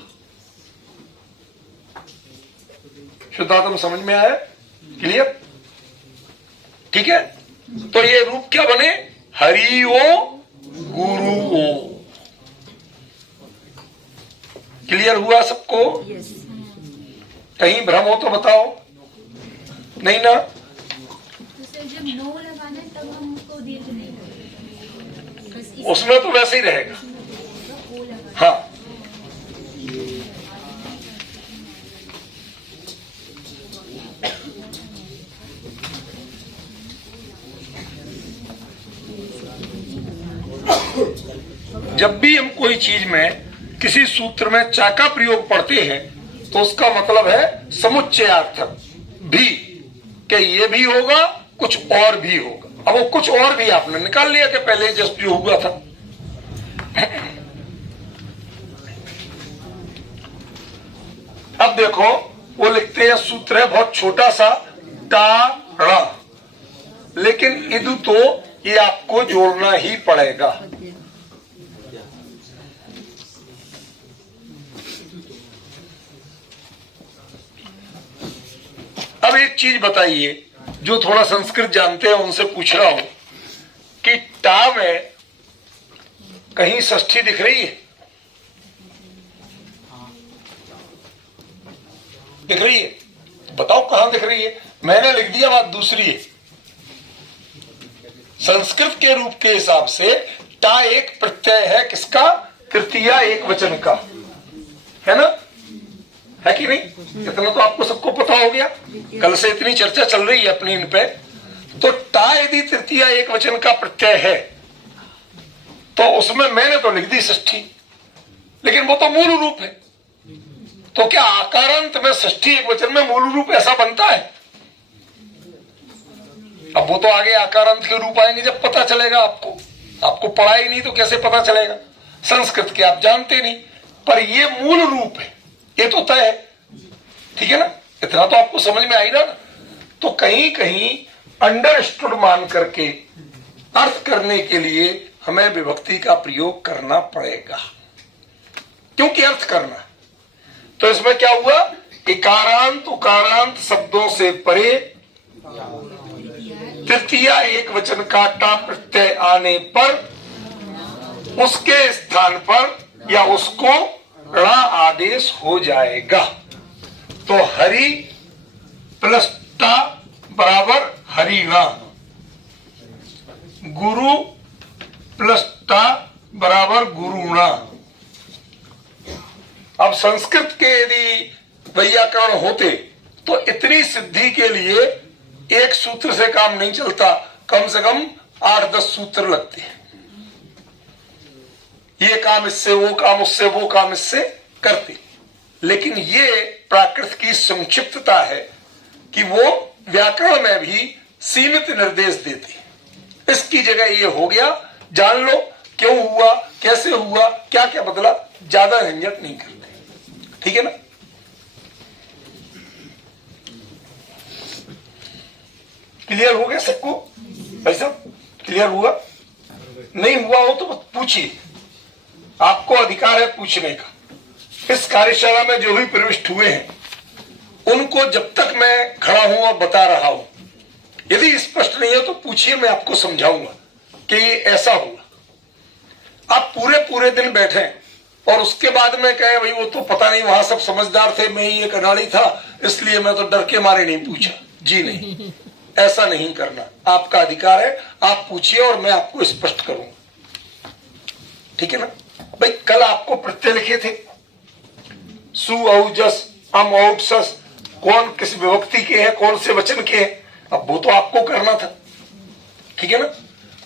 शुद्धात्म समझ में आया, क्लियर, ठीक है। तो ये रूप क्या बने, हरि ओ गुरु ओ, क्लियर हुआ सबको, कहीं भ्रम हो तो बताओ, नहीं ना। तो सर जब नो लगाना है तब हम उसको दीर्घ नहीं करेंगे, बस इस उसमें तो वैसे ही रहेगा, ओ लगा। हाँ। जब भी हम कोई चीज में किसी सूत्र में चा का प्रयोग पढ़ते हैं तो उसका मतलब है समुच्चयार्थक भी, कि ये भी होगा कुछ और भी होगा। अब वो कुछ और भी आपने निकाल लिया कि पहले जस्ट जो हुआ था। अब देखो वो लिखते हैं सूत्र है बहुत छोटा सा टा, लेकिन इदु तो ये आपको जोड़ना ही पड़ेगा। अब एक चीज बताइए, जो थोड़ा संस्कृत जानते हैं उनसे पूछ रहा हूं कि टा में कहीं षष्ठी दिख रही है, दिख रही है, बताओ कहां दिख रही है। मैंने लिख दिया, बात दूसरी है। संस्कृत के रूप के हिसाब से टा एक प्रत्यय है, किसका, तृतीया एक वचन का, है ना, है कि नहीं। इतना तो आपको सबको पता हो गया, कल से इतनी चर्चा चल रही है अपनी इन पे। तो टा यदि तृतीया एक वचन का प्रत्यय है तो उसमें मैंने तो लिख दी षष्ठी, लेकिन वो तो मूल रूप है। तो क्या आकारांत में षष्ठी एक वचन में मूल रूप ऐसा बनता है। अब वो तो आगे आकारांत के रूप आएंगे जब पता चलेगा आपको, आपको पढ़ा ही नहीं तो कैसे पता चलेगा। संस्कृत के आप जानते नहीं, पर ये मूल रूप है, ये तो तय है, ठीक है ना। इतना तो आपको समझ में आई ना। तो कहीं कहीं अंडरस्टूड मान करके अर्थ करने के लिए हमें विभक्ति का प्रयोग करना पड़ेगा, क्योंकि अर्थ करना। तो इसमें क्या हुआ, इकारांत उकारांत शब्दों से परे तृतीया एक वचन का टा प्रत्यय आने पर उसके स्थान पर या उसको ड़ा आदेश हो जाएगा। तो हरि प्लस टा बराबर हरिणा, गुरु प्लस टा बराबर गुरुणा। अब संस्कृत के यदि वैयाकरण होते तो इतनी सिद्धि के लिए एक सूत्र से काम नहीं चलता, कम से कम 8-10 सूत्र लगते हैं। ये काम इससे, वो काम उससे, वो काम इससे करते। लेकिन ये प्राकृत की संक्षिप्तता है कि वो व्याकरण में भी सीमित निर्देश देती। इसकी जगह ये हो गया, जान लो क्यों हुआ, कैसे हुआ, क्या क्या बदला, ज्यादा झंझट नहीं करते, ठीक है ना। क्लियर हो गया सबको भाई साहब, क्लियर हुआ, नहीं हुआ हो तो पूछ पूछिए, आपको अधिकार है पूछने का। इस कार्यशाला में जो भी प्रविष्ट हुए हैं उनको जब तक मैं खड़ा हूं और बता रहा हूं, यदि स्पष्ट नहीं है तो पूछिए, मैं आपको समझाऊंगा कि ऐसा हुआ। आप पूरे दिन बैठे और उसके बाद में कहे भाई वो तो पता नहीं, वहां सब समझदार थे, मैं ही एक अनाड़ी था, इसलिए मैं तो डर के मारे नहीं पूछा। जी नहीं, ऐसा नहीं करना। आपका अधिकार है, आप पूछिए और मैं आपको स्पष्ट करूंगा। ठीक है ना भाई? कल आपको प्रत्यय लिखे थे, सु औ जस अम औट सस, कौन किस विभक्ति के हैं, कौन से वचन के हैं, अब वो तो आपको करना था। ठीक है ना?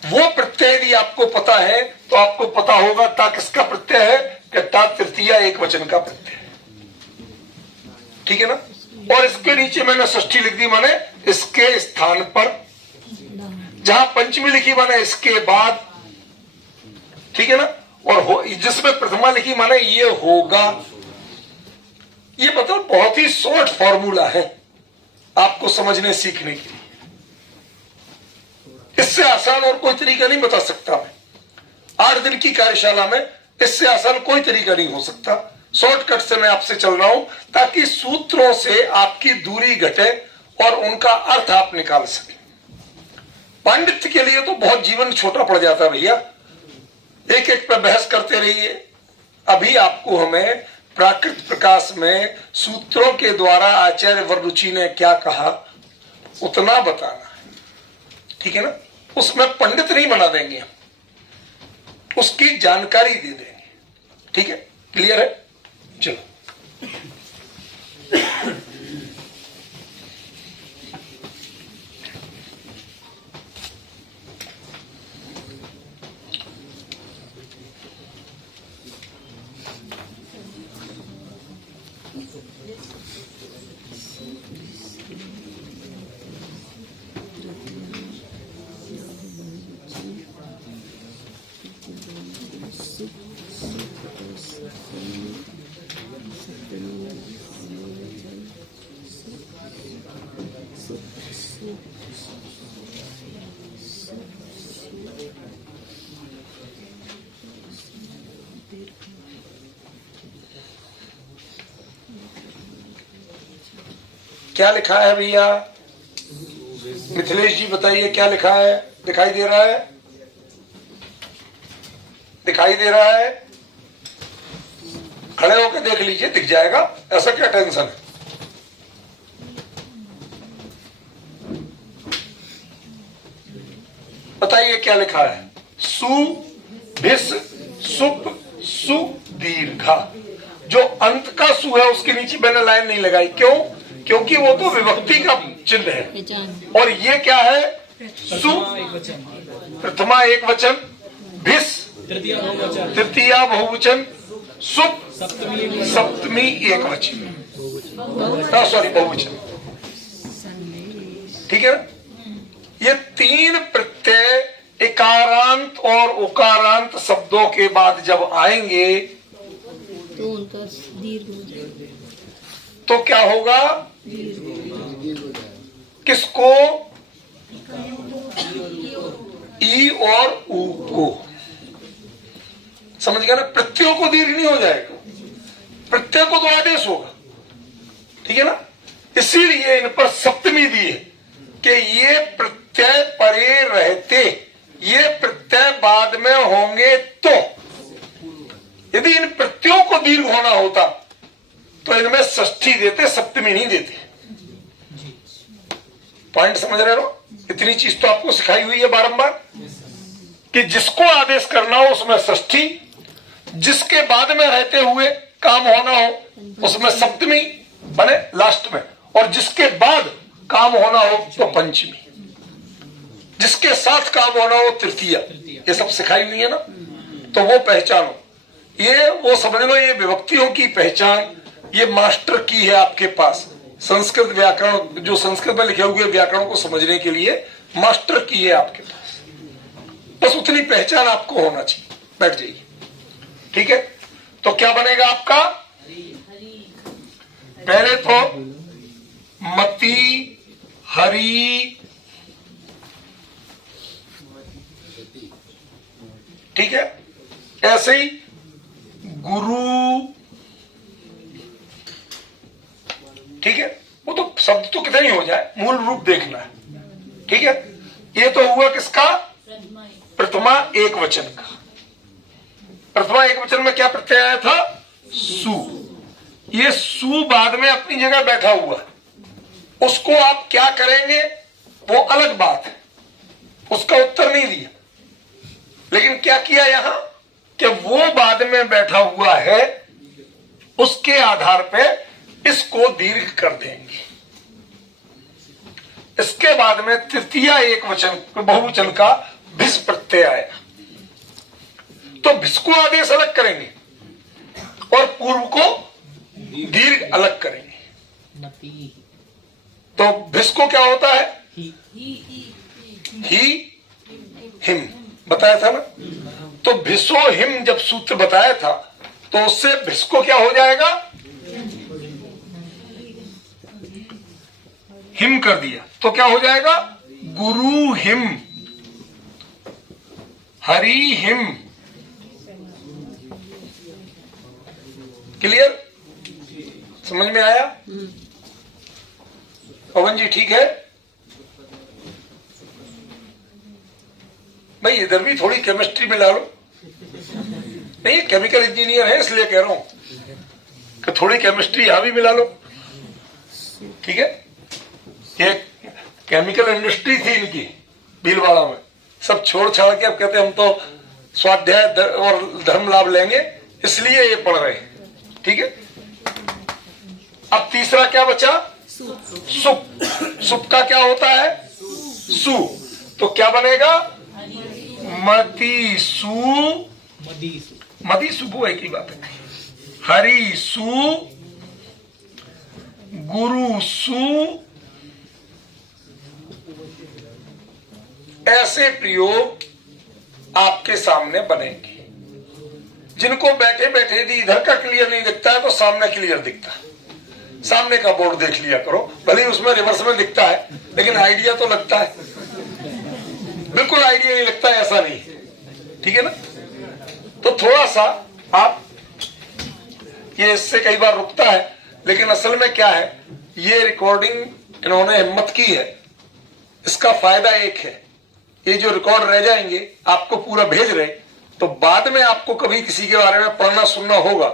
वो प्रत्यय यदि आपको पता है तो आपको पता होगा ता किसका प्रत्यय है, कि ता तृतीया एक वचन का प्रत्यय है। ठीक है ना? और इसके नीचे मैंने षष्ठी लिख दी, माने इसके स्थान पर, जहां पंचमी लिखी माने इसके बाद। ठीक है ना? और जिसमें प्रथमा लिखी माने ये होगा। ये मतलब बहुत ही शॉर्ट फॉर्मूला है आपको समझने सीखने के लिए। इससे आसान और कोई तरीका नहीं बता सकता मैं। 8 दिन की कार्यशाला में इससे आसान कोई तरीका नहीं हो सकता। शॉर्टकट से मैं आपसे चल रहा हूं ताकि सूत्रों से आपकी दूरी घटे और उनका अर्थ आप निकाल सकें। पांडित्य के लिए तो बहुत जीवन छोटा पड़ जाता है भैया, एक एक पे बहस करते रहिए। अभी आपको हमें प्राकृत प्रकाश में सूत्रों के द्वारा आचार्य वररुचि ने क्या कहा उतना बताना है। ठीक है ना? उसमें पंडित नहीं बना देंगे हम, उसकी जानकारी दे देंगे। ठीक है? क्लियर है? चलो क्या लिखा है भैया? मिथिलेश जी बताइए क्या लिखा है? दिखाई दे रहा है? दिखाई दे रहा है? खड़े होकर देख लीजिए, दिख जाएगा। ऐसा क्या टेंशन है? बताइए क्या लिखा है? सु भिस सुप सु दीर्घा। जो अंत का सु है उसके नीचे मैंने लाइन नहीं लगाई। क्यों? क्योंकि वो तो विभक्ति का चिन्ह है। और ये क्या है? सु प्रथमा एक वचन, भिस तृतीया बहुवचन, सुप सप्तमी एक वचन, सॉरी बहुवचन। ठीक है? ये 3 प्रत्यय इकारांत और उकारांत शब्दों के बाद जब आएंगे तो उनका दीर्घ हो जाएगा। तो क्या होगा? किसको? ई और ऊ को। समझ गया ना? प्रत्ययों को दीर्घ नहीं हो जाएगा, प्रत्यय को तो आदेश होगा। ठीक है ना? इसीलिए इन पर सप्तमी दी है कि ये प्रत्यय परे रहते, ये प्रत्यय बाद में होंगे। तो यदि इन प्रत्ययों को दीर्घ होना होता तो इनमें षष्ठी देते, सप्तमी नहीं देते। पॉइंट समझ रहे हो? इतनी चीज तो आपको सिखाई हुई है बारंबार कि जिसको आदेश करना हो उसमें षष्ठी, जिसके बाद में रहते हुए काम होना हो उसमें सप्तमी बने लास्ट में, और जिसके बाद काम होना हो तो पंचमी, जिसके साथ काम होना हो तृतीया। ये सब सिखाई हुई है ना? तो वो पहचानो, ये वो समझ लो, ये विभक्तियों की पहचान ये मास्टर की है आपके पास। संस्कृत व्याकरण, जो संस्कृत में लिखे हुए व्याकरण को समझने के लिए मास्टर की है आपके पास। बस उतनी पहचान आपको होना चाहिए। बैठ जाइए। ठीक है? तो क्या बनेगा आपका? पहले तो मति, हरि, ठीक है, ऐसे ही गुरु, ठीक है, वो तो शब्द तो कितना ही हो जाए, मूल रूप देखना है, ठीक है। ये तो हुआ किसका? प्रथमा एक वचन का। प्रथमा एक वचन में क्या प्रत्यय आया था? सु। ये सु बाद में अपनी जगह बैठा हुआ, उसको आप क्या करेंगे वो अलग बात है, उसका उत्तर नहीं दिया। लेकिन क्या किया यहां कि वो बाद में बैठा हुआ है, उसके आधार पे इसको दीर्घ कर देंगे। इसके बाद में तृतीय एक वचन बहुवचन का भिस प्रत्यय आएगा, तो भिस को आदेश अलग करेंगे और पूर्व को दीर्घ अलग करेंगे। तो भिस को क्या होता है? ही हिम बताया था ना। तो भिसो हिम जब सूत्र बताया था तो उससे भिस को क्या हो जाएगा? हिम कर दिया तो क्या हो जाएगा? गुरु हिम, हरि हिम। क्लियर? समझ में आया? पवन जी ठीक है भाई? इधर भी थोड़ी केमिस्ट्री मिला लो। नहीं, केमिकल इंजीनियर है इसलिए कह रहा हूं कि थोड़ी केमिस्ट्री यहां भी मिला लो, ठीक है। ये केमिकल इंडस्ट्री थी इनकी भीलवाड़ा में, सब छोड़ छाड़ के अब कहते हम तो स्वाध्याय और धर्म लाभ लेंगे, इसलिए ये पढ़ रहे हैं, ठीक है। अब तीसरा क्या बचा? सुप। सुप का क्या होता है? सु। तो क्या बनेगा? मति सु, मदी सुबु एक ही बात है। हरि सु, गुरु सु। ऐसे प्रयोग आपके सामने बनेंगे, जिनको बैठे बैठे यदि इधर का क्लियर नहीं दिखता है तो सामने क्लियर दिखता है। सामने का बोर्ड देख लिया करो, भले ही उसमें रिवर्स में दिखता है लेकिन आइडिया तो लगता है। बिल्कुल आइडिया नहीं लगता है ऐसा नहीं, ठीक है ना। तो थोड़ा सा आप ये इससे कई बार रुकता है, लेकिन असल में क्या है, ये रिकॉर्डिंग इन्होंने हिम्मत की है। इसका फायदा एक है, ये जो रिकॉर्ड रह जाएंगे आपको पूरा भेज रहे, तो बाद में आपको कभी किसी के बारे में पढ़ना सुनना होगा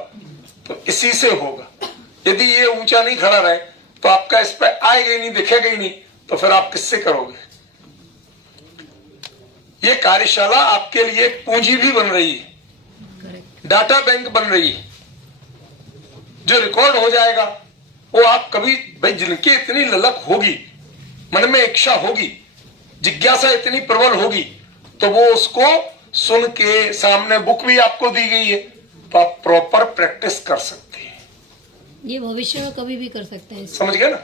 तो इसी से होगा। यदि ये ऊंचा नहीं खड़ा रहे तो आपका इस पर आएगा ही नहीं, दिखेगा ही नहीं, तो फिर आप किससे करोगे। ये कार्यशाला आपके लिए एक पूंजी भी बन रही है, डाटा बैंक बन रही है। जो रिकॉर्ड हो जाएगा वो आप कभी, भाई जिनकी इतनी ललक होगी, मन में इच्छा होगी, जिज्ञासा इतनी प्रबल होगी, तो वो उसको सुन के, सामने बुक भी आपको दी गई है तो आप प्रॉपर प्रैक्टिस कर सकते हैं। ये भविष्य में कभी भी कर सकते हैं। समझ गए ना।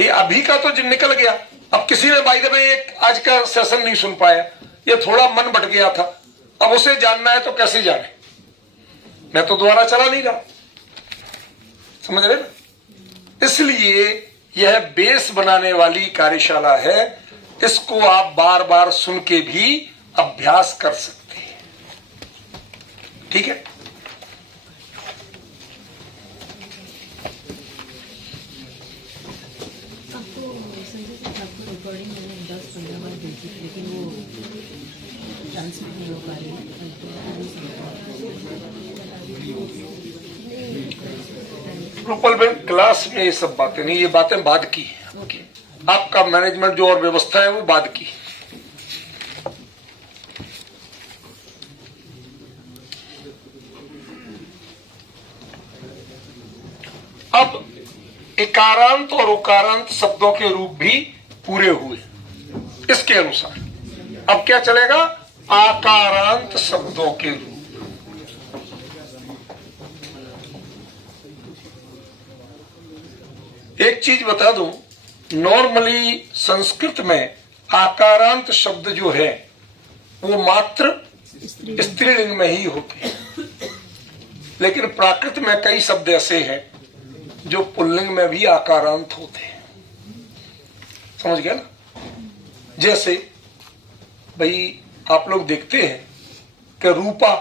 ये अभी का तो जो निकल गया, अब किसी ने बाय द वे एक आज का सेशन नहीं सुन पाया, ये थोड़ा मन भट गया था, अब उसे जानना है तो कैसे जाने। मैं तो दोबारा चला नहीं रहा, समझ रहे ना। इसलिए यह बेस बनाने वाली कार्यशाला है, इसको आप बार बार सुन के भी अभ्यास कर सकते हैं, ठीक है। आपको रिकॉर्डिंग मैंने 10-15 बार भेजी, लेकिन वो ट्रांसलेट नहीं हो पा रही है। रूपल में क्लास में ये सब बातें नहीं, ये बातें बाद की है। आपका मैनेजमेंट जो और व्यवस्था है वो बाद की। अब इकारांत और उकारांत शब्दों के रूप भी पूरे हुए इसके अनुसार। अब क्या चलेगा? आकारांत शब्दों के रूप। एक चीज बता दूं, नॉर्मली संस्कृत में आकारांत शब्द जो है वो मात्र स्त्रीलिंग में ही होते हैं, लेकिन प्राकृत में कई शब्द ऐसे हैं जो पुल्लिंग में भी आकारांत होते हैं। समझ गया ना। जैसे भाई आप लोग देखते हैं कि रूपा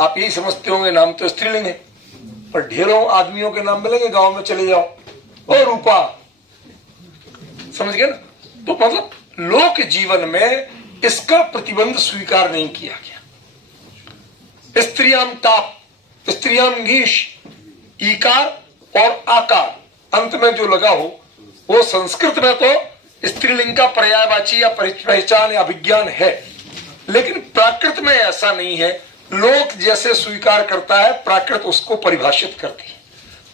आप यही समझते होंगे नाम तो स्त्रीलिंग है, पर ढेरों आदमियों के नाम मिलेंगे गांव में चले जाओ, ओ रूपा, समझ गए ना। तो मतलब लोक जीवन में इसका प्रतिबंध स्वीकार नहीं किया गया। स्त्रियाम ताप, स्त्रियाम गीश, ईकार और आकार अंत में जो लगा हो वो संस्कृत में तो स्त्रीलिंग का पर्यायवाची या पहचान या विज्ञान है, लेकिन प्राकृत में ऐसा नहीं है। लोक जैसे स्वीकार करता है, प्राकृत उसको परिभाषित करती है।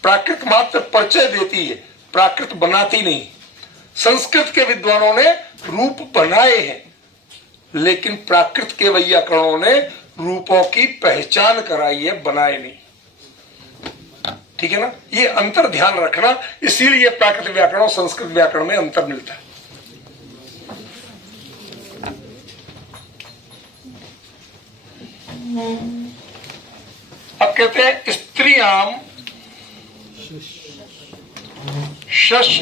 प्राकृत मात्र परिचय देती है, प्राकृत बनाती नहीं। संस्कृत के विद्वानों ने रूप बनाए हैं, लेकिन प्राकृत के वैयाकरणों ने रूपों की पहचान कराई है, बनाए नहीं। ठीक है ना, ये अंतर ध्यान रखना। इसीलिए प्राकृत व्याकरण और संस्कृत व्याकरण में अंतर मिलता है। अब कहते हैं स्त्रियाम शश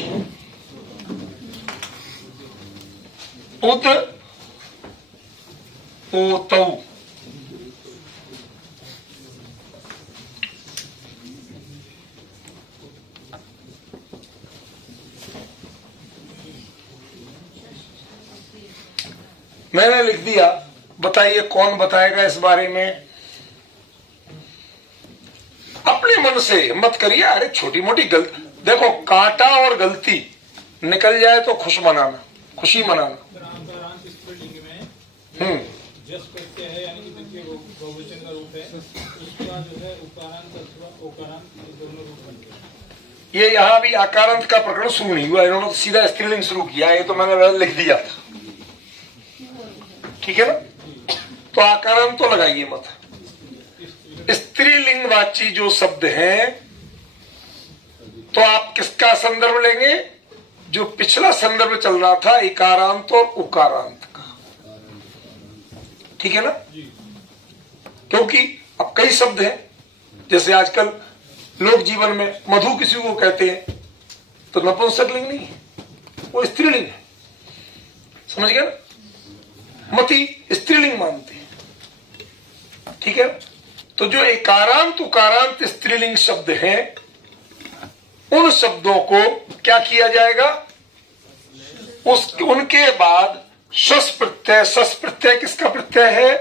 उद ओतौ। मैंने लिख दिया, बताइए कौन बताएगा इस बारे में। अपने मन से मत करिए, अरे छोटी मोटी गलती, देखो कांटा और गलती निकल जाए तो खुशी मनाना। जस प्रत्यय है, यानी कि देखिए वो बहुवचन का रूप है, उसका जो है उकारांत अथवा ओकारांत दोनों रूप बनते हैं। ये यहाँ भी आकारांत का प्रकरण शुरू नहीं हुआ, इन्होंने सीधा स्त्रीलिंग शुरू किया। ये तो मैंने लिख दिया था, ठीक है ना। तो आकारांत तो लगाइए मत। स्त्रीलिंगवाची जो शब्द हैं, तो आप किसका संदर्भ लेंगे? जो पिछला संदर्भ चल रहा था, इकारांत और उकारांत का, ठीक है ना। क्योंकि अब कई शब्द हैं, जैसे आजकल लोक जीवन में मधु किसी को कहते हैं तो नपुंसकलिंग नहीं है, वो स्त्रीलिंग है, समझ गए ना। मति स्त्रीलिंग मानते हैं, ठीक है। तो जो एकारांत उकारांत स्त्रीलिंग शब्द हैं, उन शब्दों को क्या किया जाएगा? उनके बाद शस प्रत्यय। शस प्रत्यय किसका प्रत्यय है?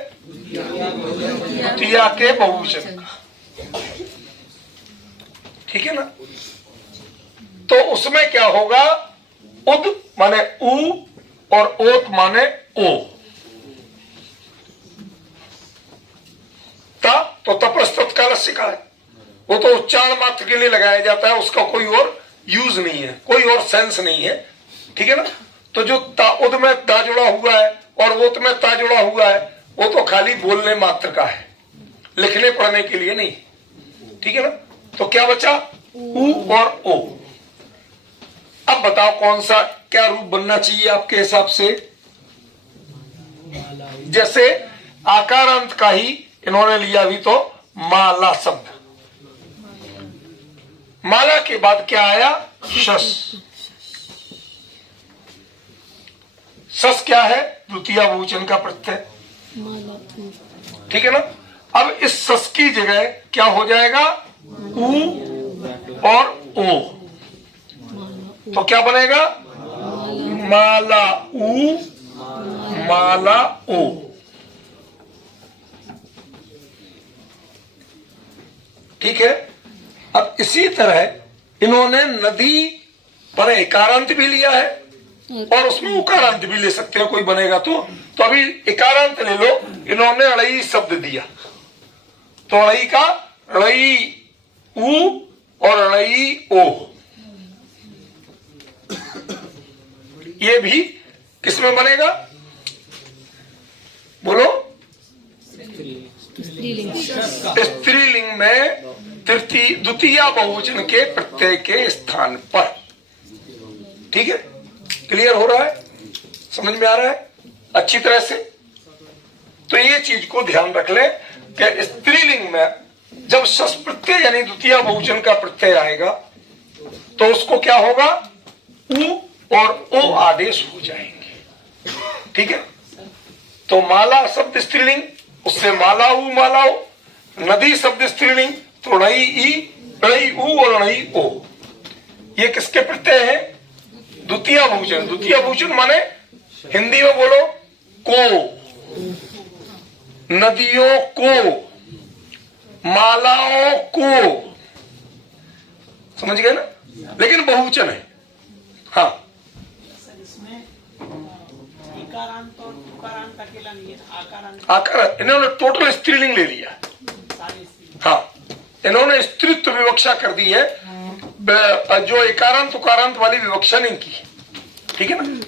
द्वितीया के बहुवचन का, ठीक है ना। तो उसमें क्या होगा? उद माने उ और ओत माने ओ। ता तो तपस्तत्काल का है, वो तो उच्चारण मात्र के लिए लगाया जाता है, उसका कोई और यूज नहीं है, कोई और सेंस नहीं है, ठीक है ना। तो जो ता उद में ता जुड़ा हुआ है और ओत में ता जुड़ा हुआ है, वो तो खाली बोलने मात्र का है, लिखने पढ़ने के लिए नहीं, ठीक है ना। तो क्या बचा? उ और ओ। अब बताओ कौन सा क्या रूप बनना चाहिए आपके हिसाब से? जैसे आकारांत का ही इन्होंने लिया भी, तो माला शब्द, माला के बाद क्या आया? शस। शस क्या है? द्वितीय बहुवचन का प्रत्यय, ठीक है ना। अब इस शस की जगह क्या हो जाएगा? उ और ओ। तो क्या बनेगा? माला उ माला ओ। ठीक है। अब इसी तरह इन्होंने नदी पर एकारांत भी लिया है और उसमें उकारांत भी ले सकते हैं, कोई बनेगा तो अभी एकारांत ले लो। इन्होंने अड़ई शब्द दिया, तो अड़ई का अड़ई उ और अड़ई ओ, ये भी किसमें बनेगा? बोलो। स्त्रीलिंग में द्वितीय बहुवचन के प्रत्यय के स्थान पर, ठीक है। क्लियर हो रहा है? समझ में आ रहा है अच्छी तरह से? तो ये चीज को ध्यान रख ले कि स्त्रीलिंग में जब शस प्रत्यय यानी द्वितीय बहुवचन का प्रत्यय आएगा, तो उसको क्या होगा? उ और ओ आदेश हो जाएंगे, ठीक है। तो माला शब्द स्त्रीलिंग, उससे माला उ माला हो, नदी शब्द स्त्रीलिंग, तो णई ई, णई ऊ और णई ओ, ये किसके प्रत्यय है? द्वितीय बहुवचन। द्वितीय बहुवचन माने हिंदी में बोलो को, नदियों को, मालाओं को, समझ गए ना? लेकिन बहुवचन है। हाँ, सर इसमें इकारांत और उकारांत अकेला नहीं है, आकारांत आकार इन्होंने टोटल स्त्रीलिंग ले लिया। सारे स्त्री। हाँ, इन्होंने स्त्रीत्व विवक्षा कर दी है, जो एकारांत उकारांत वाली विवक्षा नहीं की। ठीक है ना?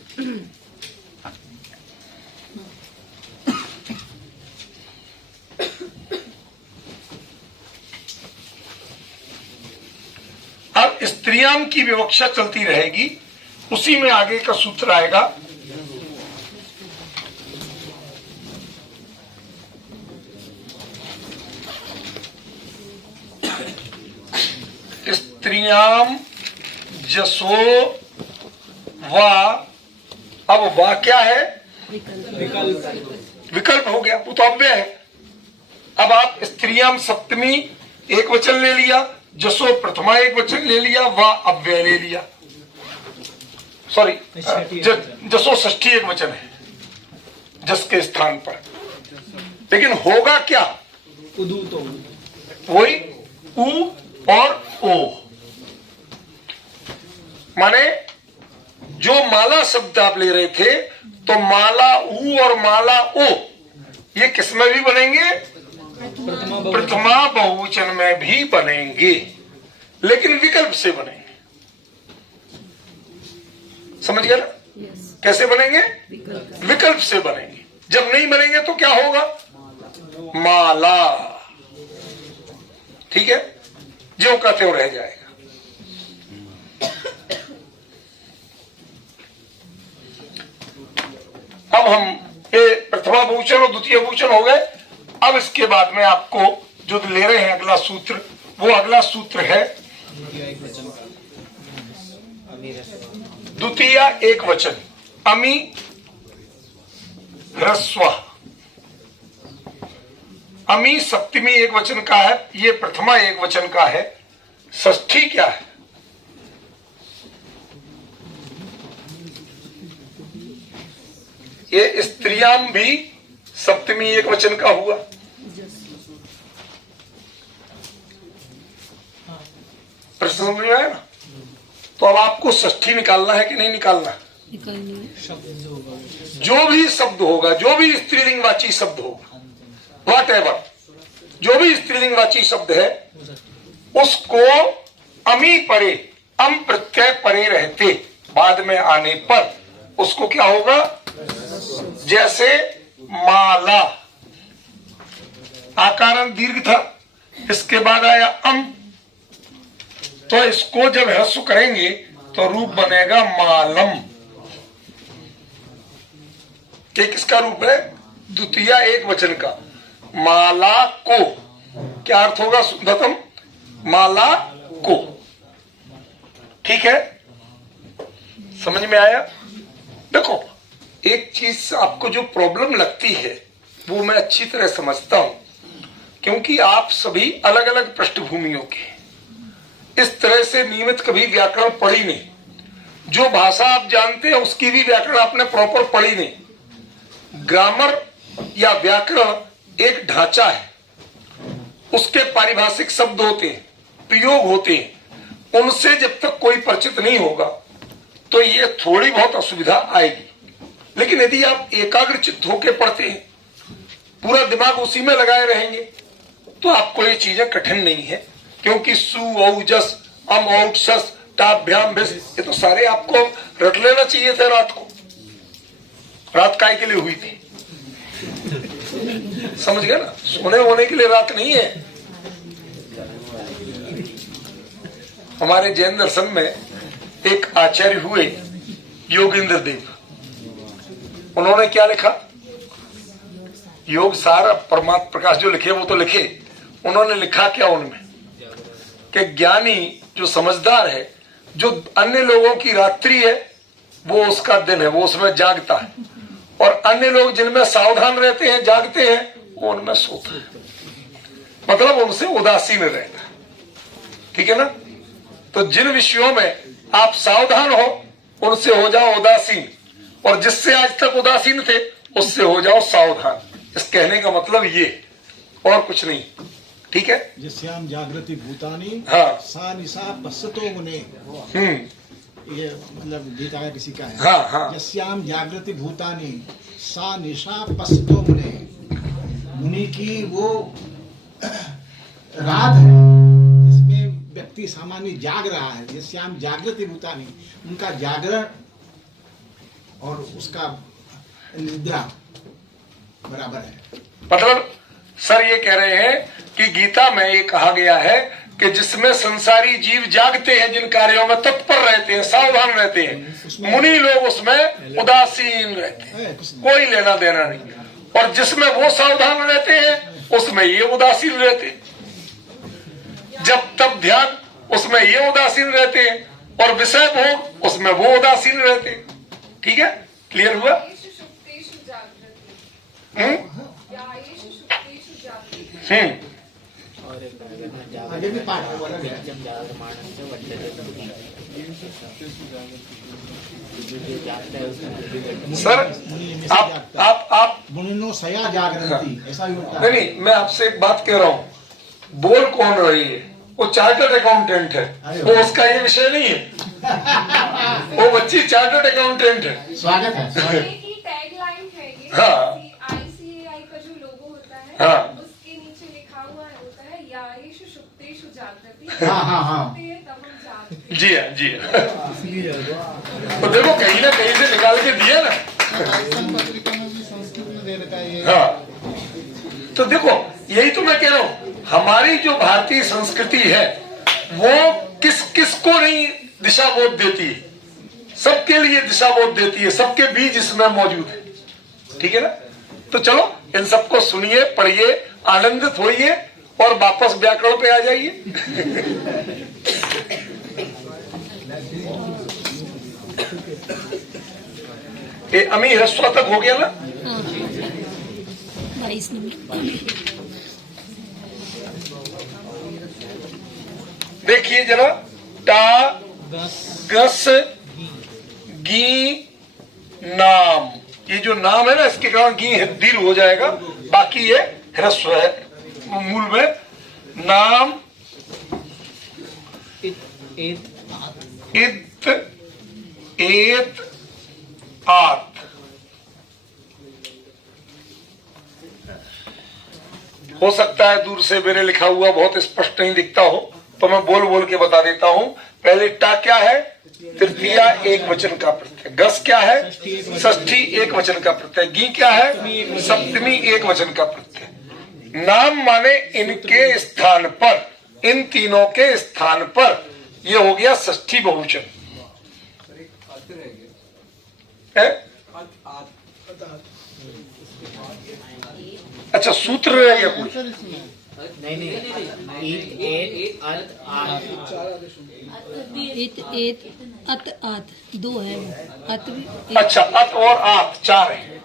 अब स्त्रियां की विवक्षा चलती रहेगी, उसी में आगे का सूत्र आएगा। स्त्रियां जसो वा, अब वा क्या है? विकल्प हो गया, वो तो अव्यय है। अब आप स्त्रियां सप्तमी एक वचन ले लिया, जसो प्रथमा एक वचन ले लिया, वा अव्यय ले लिया। सॉरी, जसो षष्ठी एक वचन है जस के स्थान पर, लेकिन होगा क्या? वही उ और ओ, माने जो माला शब्द आप ले रहे थे, तो माला उ और माला ओ ये किस में भी बनेंगे? प्रथमा बहुवचन में भी बनेंगे, लेकिन विकल्प से बनेंगे। समझ गया ना? कैसे बनेंगे? विकल्प से बनेंगे। जब नहीं बनेंगे तो क्या होगा? माला। ठीक है, जो का त्यों रह जाएगा। अब हम ये प्रथमा बहुवचन और द्वितीय बहुवचन हो गए। अब इसके बाद में आपको जो ले रहे हैं अगला सूत्र, वो अगला सूत्र है द्वितीय एक वचन, अमी ह्रस्व। अमी सप्तमी एक वचन का है, ये प्रथमा एक वचन का है। षष्ठी क्या है? ये स्त्रियां भी सप्तमी एक वचन का हुआ। प्रश्न समझ में आया ना? तो अब आपको षष्ठी निकालना है कि नहीं निकालना? जो भी शब्द होगा, जो भी स्त्रीलिंगवाची शब्द होगा, वॉट एवर, जो भी स्त्रीलिंगवाची शब्द है, उसको अमी परे, अम प्रत्यय परे रहते बाद में आने पर उसको क्या होगा? जैसे माला, आकारण दीर्घ था, इसके बाद आया अम, तो इसको जब ह्रस्व करेंगे तो रूप बनेगा मालम। ये किसका रूप है? द्वितीय एक वचन का। माला को क्या अर्थ होगा शुद्धतम? माला को। ठीक है, समझ में आया? देखो, एक चीज आपको जो प्रॉब्लम लगती है वो मैं अच्छी तरह समझता हूं, क्योंकि आप सभी अलग अलग पृष्ठभूमियों के, इस तरह से नियमित कभी व्याकरण पढ़ी नहीं। जो भाषा आप जानते हैं उसकी भी व्याकरण आपने प्रॉपर पढ़ी नहीं। ग्रामर या व्याकरण एक ढांचा है, उसके पारिभाषिक शब्द होते हैं, प्रयोग होते हैं, उनसे जब तक कोई परिचित नहीं होगा तो ये थोड़ी बहुत असुविधा आएगी। लेकिन यदि आप एकाग्रचित्त होकर पढ़ते हैं, पूरा दिमाग उसी में लगाए रहेंगे, तो आपको ये चीजें कठिन नहीं है। क्योंकि सु औ जस, अम औट सस, टाभ्याम भिस, ये तो सारे आपको रट लेना चाहिए थे रात को। रात काय के लिए हुई थी? समझ गए ना? सोने होने के लिए रात नहीं है। हमारे जैन दर्शन में एक आचार्य हुए योगेंद्र देव, उन्होंने क्या लिखा? योग सार परमात्म प्रकाश जो लिखे वो तो लिखे, उन्होंने लिखा क्या उनमें कि ज्ञानी जो समझदार है, जो अन्य लोगों की रात्रि है वो उसका दिन है, वो उसमें जागता है, और अन्य लोग जिनमें सावधान रहते हैं, जागते हैं, वो उनमें सोता है। मतलब उनसे उदासीन रहना, ठीक है ना। तो जिन विषयों में आप सावधान हो उनसे हो जाओ उदासीन, और जिससे आज तक उदासीन थे उससे हो जाओ सावधान। इस कहने का मतलब ये, और कुछ नहीं, ठीक है। यस्याम जागृति भूतानि हाँ। सा निशा पश्यतो मुने, ये मतलब गीता का किसी का है। हाँ, हाँ। यस्याम जागृति भूतानि सा निशा पश्यतो मुने, मुनि की वो रात है जिसमें व्यक्ति सामान्य जाग रहा है। यस्याम जागृति भूतानि, उनका जागरण और उसका निद्रा बराबर है। मतलब सर ये कह रहे हैं कि गीता में ये कहा गया है कि जिसमें संसारी जीव जागते हैं, जिन कार्यों में तत्पर रहते हैं, सावधान रहते हैं, मुनि लोग उसमें उदासीन रहते हैं, कोई लेना देना नहीं। और जिसमें वो सावधान रहते हैं उसमें ये उदासीन रहते हैं। जब तब ध्यान उसमें ये उदासीन रहते हैं, और विषय भोग उसमें वो उदासीन रहते हैं। ठीक है, क्लियर हुआ? आगे भी पाठ है, बोला गया। सर आप मुनिनो सया जागृति, ऐसा भी होता है। नहीं, मैं आपसे एक बात कह रहा हूँ, बोल कौन रही है? वो चार्टर्ड अकाउंटेंट है, वो उसका ये विषय नहीं है। वो बच्ची चार्टर्ड अकाउंटेंट है। स्वागत है। टैगलाइन है ये। हाँ। ICAI का जो लोगो होता है, हाँ। उसके नीचे लिखा हुआ होता है यायेषु सुप्तेषु जागृति। हाँ, हाँ, हाँ। तब हम जागते हैं। जी हाँ, जी हाँ। तो देखो कहीं ना कहीं से निकाल के दिया ना। पत्रिका में भी संस्कृत में दे रखा है ये। हाँ, तो देखो यही तो मैं कह रहा हूँ, हमारी जो भारतीय संस्कृति है वो किस किस को नहीं दिशा बोध देती है, सबके लिए दिशा बोध देती है, सबके बीज इसमें मौजूद है। ठीक है ना। तो चलो इन सबको सुनिए, पढ़िए, आनंदित होइए और वापस व्याकरण पे आ जाइए। ये अमी ह्रस्व तक हो गया ना? 22 नंबर। देखिए जरा, टा गस गी नाम, ये जो नाम है ना, इसके कारण गी दीर्घ हो जाएगा, बाकी ये ह्रस्व है मूल में। नाम इत एत आत, हो सकता है दूर से मेरे लिखा हुआ बहुत स्पष्ट नहीं दिखता हो, तो मैं बोल बोल के बता देता हूं। पहले टा क्या है? तृतीया एक वचन का प्रत्यय। गस क्या है? षष्ठी एक वचन का प्रत्यय। गी क्या है? सप्तमी एक वचन का प्रत्यय। नाम माने इनके स्थान पर, इन तीनों के स्थान पर, ये हो गया षष्ठी बहुवचन है। अच्छा, सूत्र रह गया कोई? इत एत अत आत, दो है वो। अत भी। अच्छा, अत और आत चार है।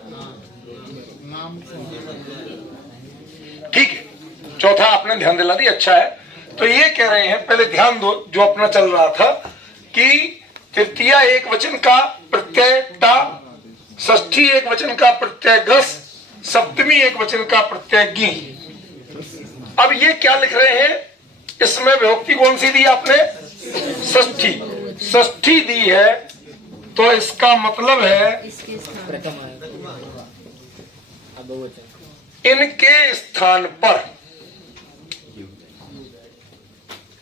ठीक है, चौथा आपने ध्यान दिला दी, अच्छा है। तो ये कह रहे हैं, पहले ध्यान दो, जो अपना चल रहा था कि तृतीया एक वचन का प्रत्यय टा, षष्ठी एक वचन का प्रत्यय गस, सप्तमी एक वचन का प्रत्यय गी। अब ये क्या लिख रहे हैं? इसमें विभक्ति कौन सी दी आपने? षष्ठी। षष्ठी दी है, तो इसका मतलब है इनके स्थान पर।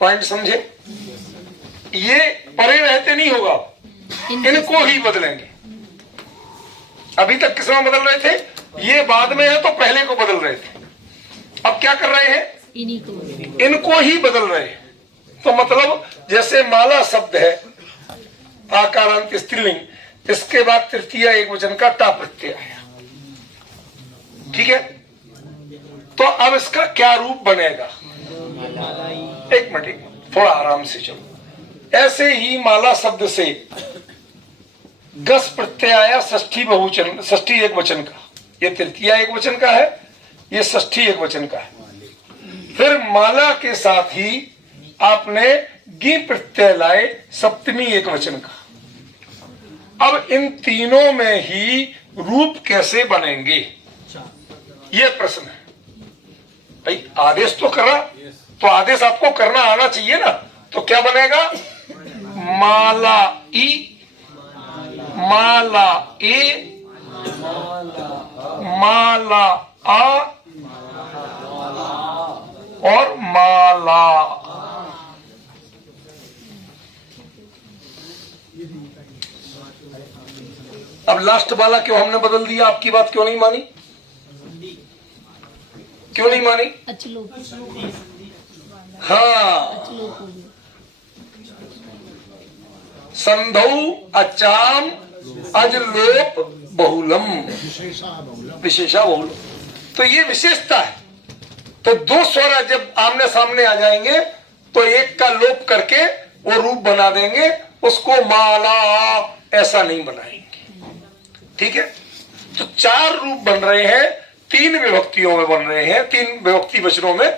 पॉइंट समझे? ये परे रहते नहीं होगा, इनको ही बदलेंगे। अभी तक किसमें बदल रहे थे? ये बाद में है तो पहले को बदल रहे थे। अब क्या कर रहे हैं? इन्हीं को, इनको ही बदल रहे हैं। तो मतलब जैसे माला शब्द है, आकारांत स्त्रीलिंग, इसके बाद तृतीया एक वचन का टा प्रत्यय आया। ठीक है, तो अब इसका क्या रूप बनेगा? एक मिनट, थोड़ा आराम से चलो। ऐसे ही माला शब्द से गस प्रत्यय आया, षष्ठी बहुवचन, षष्ठी एक वचन का। ये तृतीया एक वचन का है, ये षष्ठी एक वचन का है। फिर माला के साथ ही आपने गी प्रत्यय लाए सप्तमी एक वचन का। अब इन तीनों में ही रूप कैसे बनेंगे, ये प्रश्न है। भाई आदेश तो करा, तो आदेश आपको करना आना चाहिए ना। तो क्या बनेगा, माला ई, माला ए, माला आ और माला। अब लास्ट वाला क्यों हमने बदल दिया, आपकी बात क्यों नहीं मानी, क्यों नहीं मानी? अचलोक, हाँ, अचलोक हो गया। संधौ अचाम अजलोप बहुलम, विशेषा बहुलम। तो ये विशेषता है। तो दो स्वर जब आमने सामने आ जाएंगे तो एक का लोप करके वो रूप बना देंगे, उसको माला ऐसा नहीं बनाएंगे। ठीक है, तो चार रूप बन रहे हैं, तीन विभक्तियों में बन रहे हैं, तीन विभक्ति वचनों में।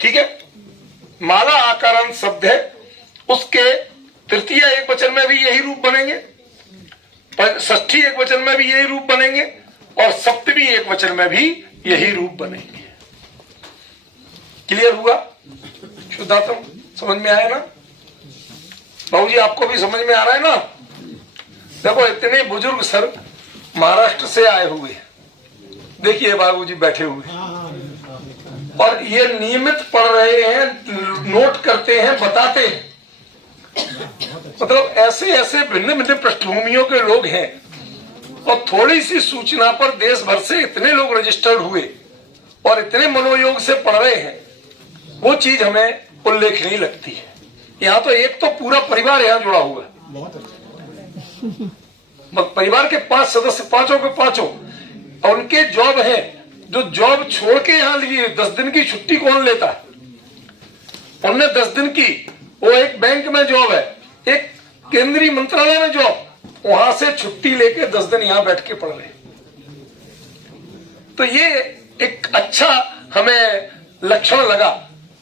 ठीक है, माला आकारांत शब्द है, उसके तृतीय एक वचन में भी यही रूप बनेंगे, षष्ठी एक वचन में भी यही रूप बनेंगे और सप्तमी एक वचन में भी यही रूप बनेंगे। क्लियर हुआ? शुद्धात्म समझ में आया ना? बाबूजी आपको भी समझ में आ रहा है ना? देखो इतने बुजुर्ग सर महाराष्ट्र से आए हुए हैं, देखिए बाबूजी बैठे हुए और ये नियमित पढ़ रहे हैं, नोट करते हैं, बताते हैं। मतलब ऐसे ऐसे भिन्न भिन्न पृष्ठभूमियों के लोग हैं और थोड़ी सी सूचना पर देश भर से इतने लोग रजिस्टर्ड हुए और इतने मनोयोग से पढ़ रहे हैं, वो चीज हमें उल्लेखनीय लगती है। यहाँ तो एक तो पूरा परिवार यहाँ जुड़ा हुआ है, परिवार के 5 सदस्य, पांचों के पांचों, और उनके जॉब है, जो जॉब छोड़ के यहाँ लिए 10 दिन की छुट्टी कौन लेता है? उनने 10 दिन की, वो एक बैंक में जॉब है, एक केंद्रीय मंत्रालय में जॉब, वहां से छुट्टी लेके 10 दिन यहाँ बैठ के पढ़ रहे। तो ये एक अच्छा हमें लक्षण लगा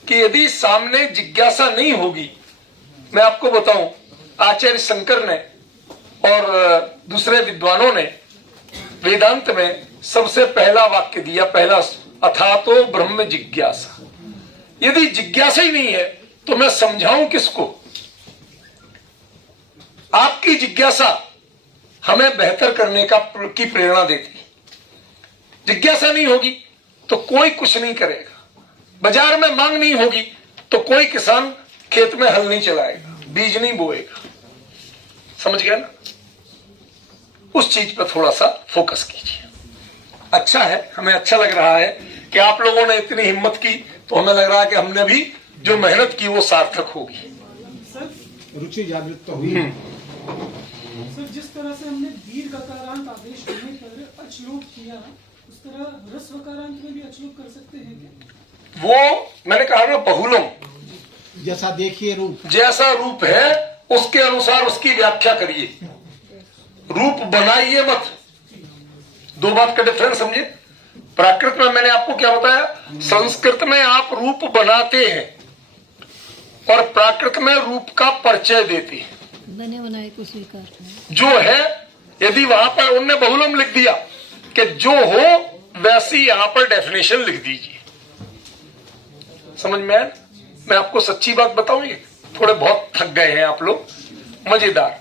कि यदि सामने जिज्ञासा नहीं होगी, मैं आपको बताऊं, आचार्य शंकर ने और दूसरे विद्वानों ने वेदांत में सबसे पहला वाक्य दिया, पहला, अथातो ब्रह्म जिज्ञासा। यदि जिज्ञासा ही नहीं है तो मैं समझाऊं किसको? आपकी जिज्ञासा हमें बेहतर करने की प्रेरणा देती है। जिज्ञासा नहीं होगी तो कोई कुछ नहीं करेगा, बाजार में मांग नहीं होगी तो कोई किसान खेत में हल नहीं चलाएगा, बीज नहीं बोएगा। समझ गया ना? उस चीज पर थोड़ा सा फोकस कीजिए। अच्छा है, हमें अच्छा लग रहा है कि आप लोगों ने इतनी हिम्मत की, तो हमें लग रहा है कि हमने भी जो मेहनत की वो सार्थक होगी। रुचि जागृत तो हुई। सर, जिस तरह से हमने दीर्घ अकारांत आदेश होने पर अचलोक किया, उस तरह ह्रस्व अकारांत में भी अचलोक कर सकते हैं क्या? वो मैंने कहा ना, बहुलम, जैसा देखिए रूप, जैसा रूप है उसके अनुसार उसकी व्याख्या करिए, रूप बनाइए मत। दो बात का डिफरेंस समझिए। प्राकृत में मैंने आपको क्या बताया, संस्कृत में आप रूप बनाते हैं और प्राकृत में रूप का परिचय देते हैं। बने बनाए को स्वीकार जो है, यदि वहां पर उनने बहुलम लिख दिया कि जो हो वैसी यहां पर डेफिनेशन लिख दीजिए। समझ में आया? मैं आपको सच्ची बात बताऊं, ये थोड़े बहुत थक गए हैं आप लोग। मजेदार,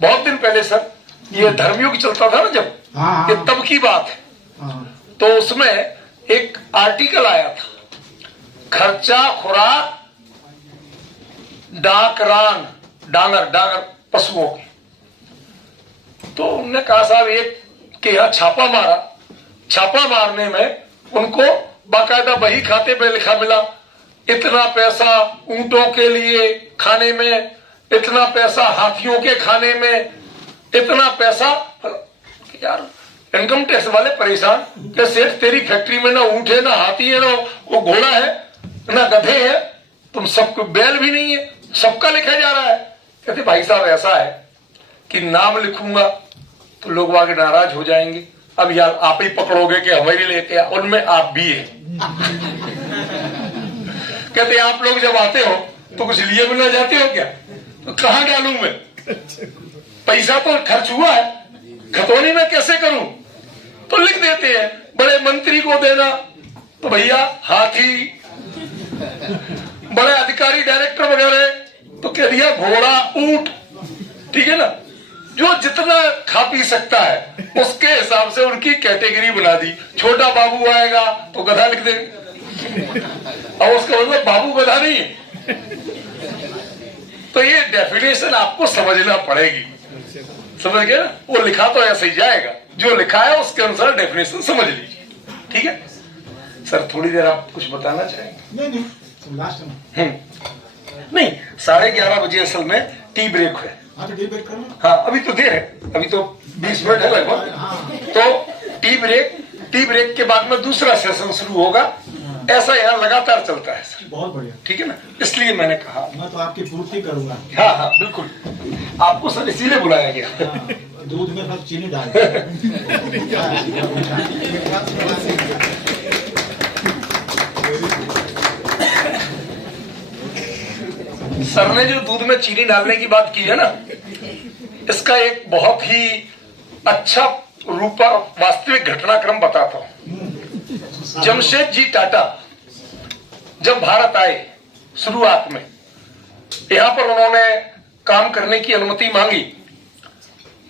बहुत दिन पहले सर ये धर्मयुग चलता था ना जब, ये तब की बात है। तो उसमें एक आर्टिकल आया था, खर्चा खुराक डाकरान, डांगर पशुओं के। तो उन्होंने कहा साहब एक के यहाँ छापा मारा, छापा मारने में उनको बाकायदा बही खाते पे लिखा मिला, इतना पैसा ऊंटों के लिए खाने में, इतना पैसा हाथियों के खाने में, इतना पैसा। यार इनकम टैक्स वाले परेशान कि सेठ तेरी फैक्ट्री में ना ऊंट है, ना हाथी है, ना वो घोड़ा है, ना गधे है, तुम सबको बैल भी नहीं है, सबका लिखा जा रहा है। कहते भाई साहब ऐसा है कि नाम लिखूंगा तो लोग आगे नाराज हो जाएंगे, अब यार आप ही पकड़ोगे कि हमारे लेके, उनमें आप भी है। कहते आप लोग जब आते हो तो कुछ लिए बिना जाते हो क्या? तो कहां डालूं मैं? पैसा तो खर्च हुआ है, खतौनी में कैसे करूं? तो लिख देते हैं बड़े मंत्री को देना, तो भैया हाथी, बड़े अधिकारी डायरेक्टर वगैरह तो कह दिया घोड़ा, ऊंट, ठीक है ना। जो जितना खा पी सकता है उसके हिसाब से उनकी कैटेगरी बना दी। छोटा बाबू आएगा तो गधा लिख देंगे, और उसका मतलब बाबू गधा नहीं है। तो ये डेफिनेशन आपको समझना पड़ेगी, समझ गए ना। वो लिखा तो ऐसे ही जाएगा, जो लिखा है उसके अनुसार डेफिनेशन समझ लीजिए, ठीक है। सर थोड़ी देर आप कुछ बताना चाहेंगे? नहीं, 11:30 बजे असल में टी ब्रेक है। हाँ, अभी तो देर है, अभी तो 20 मिनट है लगभग। तो टी ब्रेक के बाद में दूसरा सेशन शुरू होगा। ऐसा यहाँ लगातार चलता है सर। बहुत बढ़िया, ठीक है ना, इसलिए मैंने कहा मैं तो आपकी पूर्ति करूंगा। हाँ, बिल्कुल, आपको सर इसीलिए बुलाया गया। दूध में सब चीनी डाल सर ने जो दूध में चीनी डालने की बात की है ना, इसका एक बहुत ही अच्छा रूप वास्तविक घटनाक्रम बताता हूं। जमशेद जी टाटा जब भारत आए शुरुआत में, यहां पर उन्होंने काम करने की अनुमति मांगी,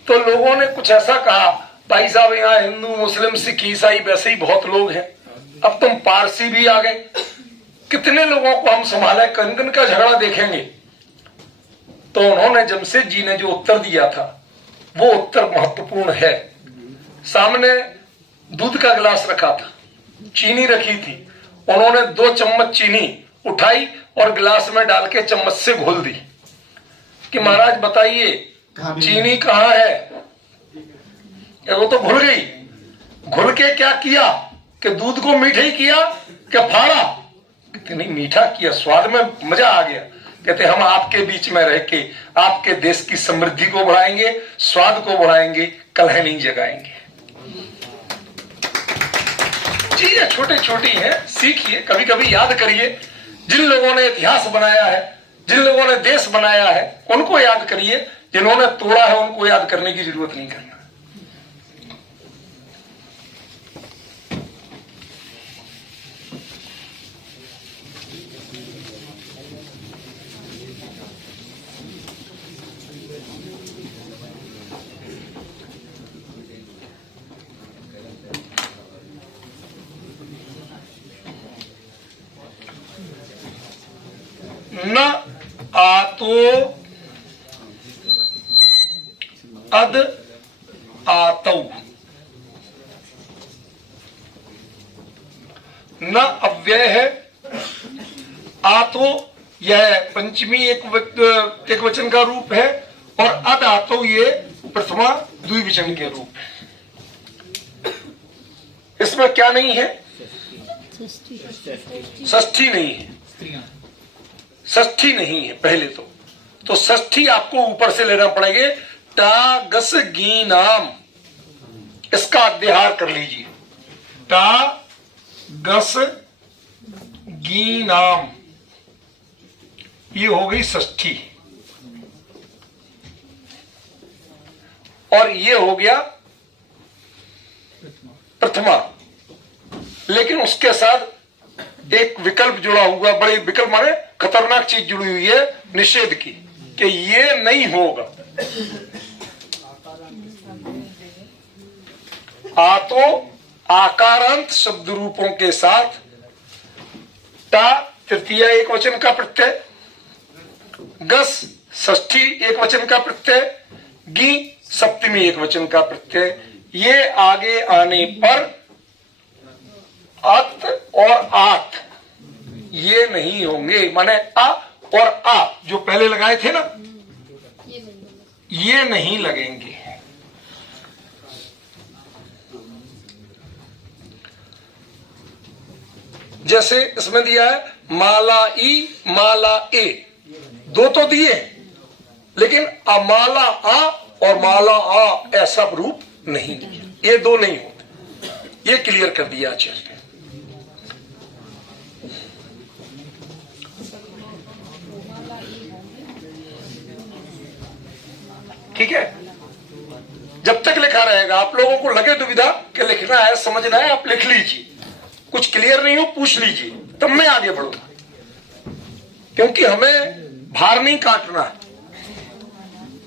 तो लोगों ने कुछ ऐसा कहा, भाई साहब यहाँ हिंदू मुस्लिम सिख ईसाई वैसे ही बहुत लोग हैं, अब तुम पारसी भी आ गए, कितने लोगों को हम संभाले, कन का झगड़ा देखेंगे। तो उन्होंने, जमशेद जी ने जो उत्तर दिया था वो उत्तर महत्वपूर्ण है। सामने दूध का गिलास रखा था, चीनी रखी थी, उन्होंने 2 चम्मच चीनी उठाई और गिलास में डाल के चम्मच से घोल दी कि महाराज बताइए चीनी कहाँ है? वो तो घुल गई। घुल के क्या किया कि दूध को मीठा ही किया क्या फाड़ा? कहते नहीं, मीठा किया, स्वाद में मजा आ गया। कहते हम आपके बीच में रह के आपके देश की समृद्धि को बढ़ाएंगे, स्वाद को बढ़ाएंगे, कलह नहीं जगाएंगे। चीजें छोटी छोटी हैं, सीखिए, कभी कभी याद करिए। जिन लोगों ने इतिहास बनाया है, जिन लोगों ने देश बनाया है, उनको याद करिए। जिन्होंने तोड़ा है उनको याद करने की जरूरत नहीं करना। न आतो अद आतौ, न अव्यय है। आतो यह पंचमी एक वचन का रूप है, और अद आतो ये प्रथमा द्विवचन के रूप है। इसमें क्या नहीं है? षष्ठी नहीं है, षष्ठी नहीं है। पहले तो षष्ठी आपको ऊपर से लेना पड़ेगा। टा गस गी नाम, इसका अध्याहार कर लीजिए। टा गस गी नाम, ये हो गई षष्ठी, और ये हो गया प्रथमा। लेकिन उसके साथ एक विकल्प जुड़ा हुआ, बड़े विकल्प माने खतरनाक चीज जुड़ी हुई है निषेध की, कि ये नहीं होगा। आतो आकारांत शब्द रूपों के साथ, टा तृतीय एक वचन का प्रत्यय, गस षष्ठी एक वचन का प्रत्यय, गी सप्तमी एक वचन का प्रत्यय, ये आगे आने पर अत और आत ये नहीं होंगे। माने अ और आ जो पहले लगाए थे ना, ये नहीं लगेंगे। जैसे इसमें दिया है माला ई माला ए, दो तो दिए, लेकिन अमाला आ और माला आ ऐसा रूप नहीं दिया, ये दो नहीं होते। ये क्लियर कर दिया आचार्य ने। ठीक है, जब तक लिखा रहेगा, आप लोगों को लगे दुविधा कि लिखना है, समझना है, आप लिख लीजिए, कुछ क्लियर नहीं हो पूछ लीजिए, तब मैं आगे बढ़ूंगा, क्योंकि हमें भार नहीं काटना है,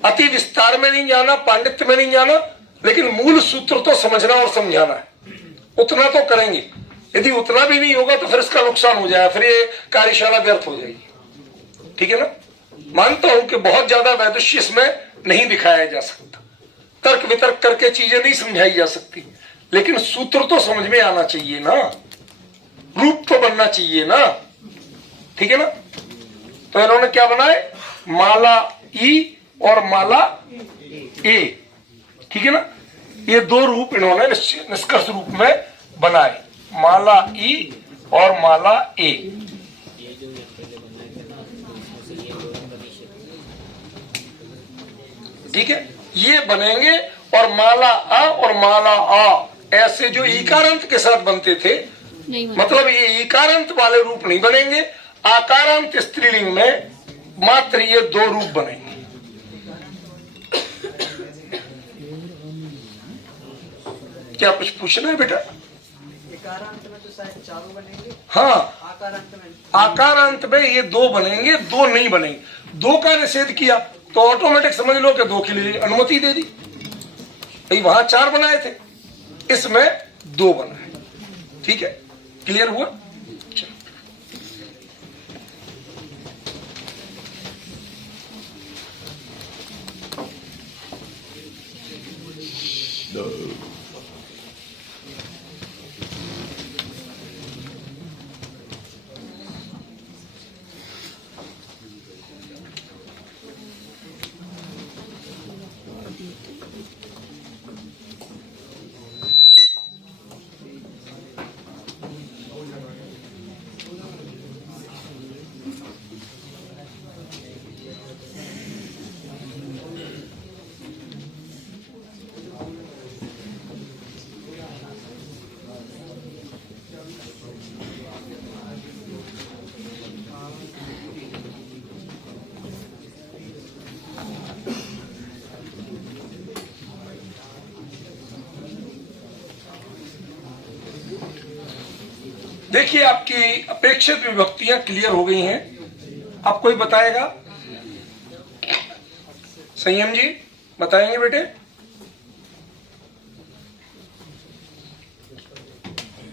अति विस्तार में नहीं जाना, पांडित्य में नहीं जाना, लेकिन मूल सूत्र तो समझना और समझाना है, उतना तो करेंगे। यदि उतना भी नहीं होगा तो फिर इसका नुकसान हो जाएगा, फिर ये कार्यशाला व्यर्थ हो जाएगी, ठीक है ना। मानता हूं कि बहुत ज्यादा वैदुष्य इसमें नहीं दिखाया जा सकता, तर्क वितर्क करके चीजें नहीं समझाई जा सकती, लेकिन सूत्र तो समझ में आना चाहिए ना, रूप तो बनना चाहिए ना, ठीक है ना। तो इन्होंने क्या बनाए, माला ई और माला ए, ठीक है ना। ये दो रूप इन्होंने निष्कर्ष रूप में बनाए, माला ई और माला ए। ठीक है, ये बनेंगे, और माला आ और माला आ ऐसे जो ईकारांत के साथ बनते थे, मतलब ये ईकारांत वाले रूप नहीं बनेंगे, आकारांत स्त्रीलिंग में मात्र ये दो रूप बनेंगे। क्या कुछ पूछना है बेटा? इकारांत में तो शायद चारों बनेंगे। हाँ, आकारांत में ये दो बनेंगे, दो नहीं बनेंगे। दो का निषेध किया तो ऑटोमेटिक समझ लो कि दो के लिए अनुमति दे दी, भाई वहां चार बनाए थे, इसमें दो बनाए, ठीक है, क्लियर हुआ। देखिए, आपकी अपेक्षित विभक्तियां क्लियर हो गई हैं। अब कोई बताएगा? संयम जी बताएंगे बेटे?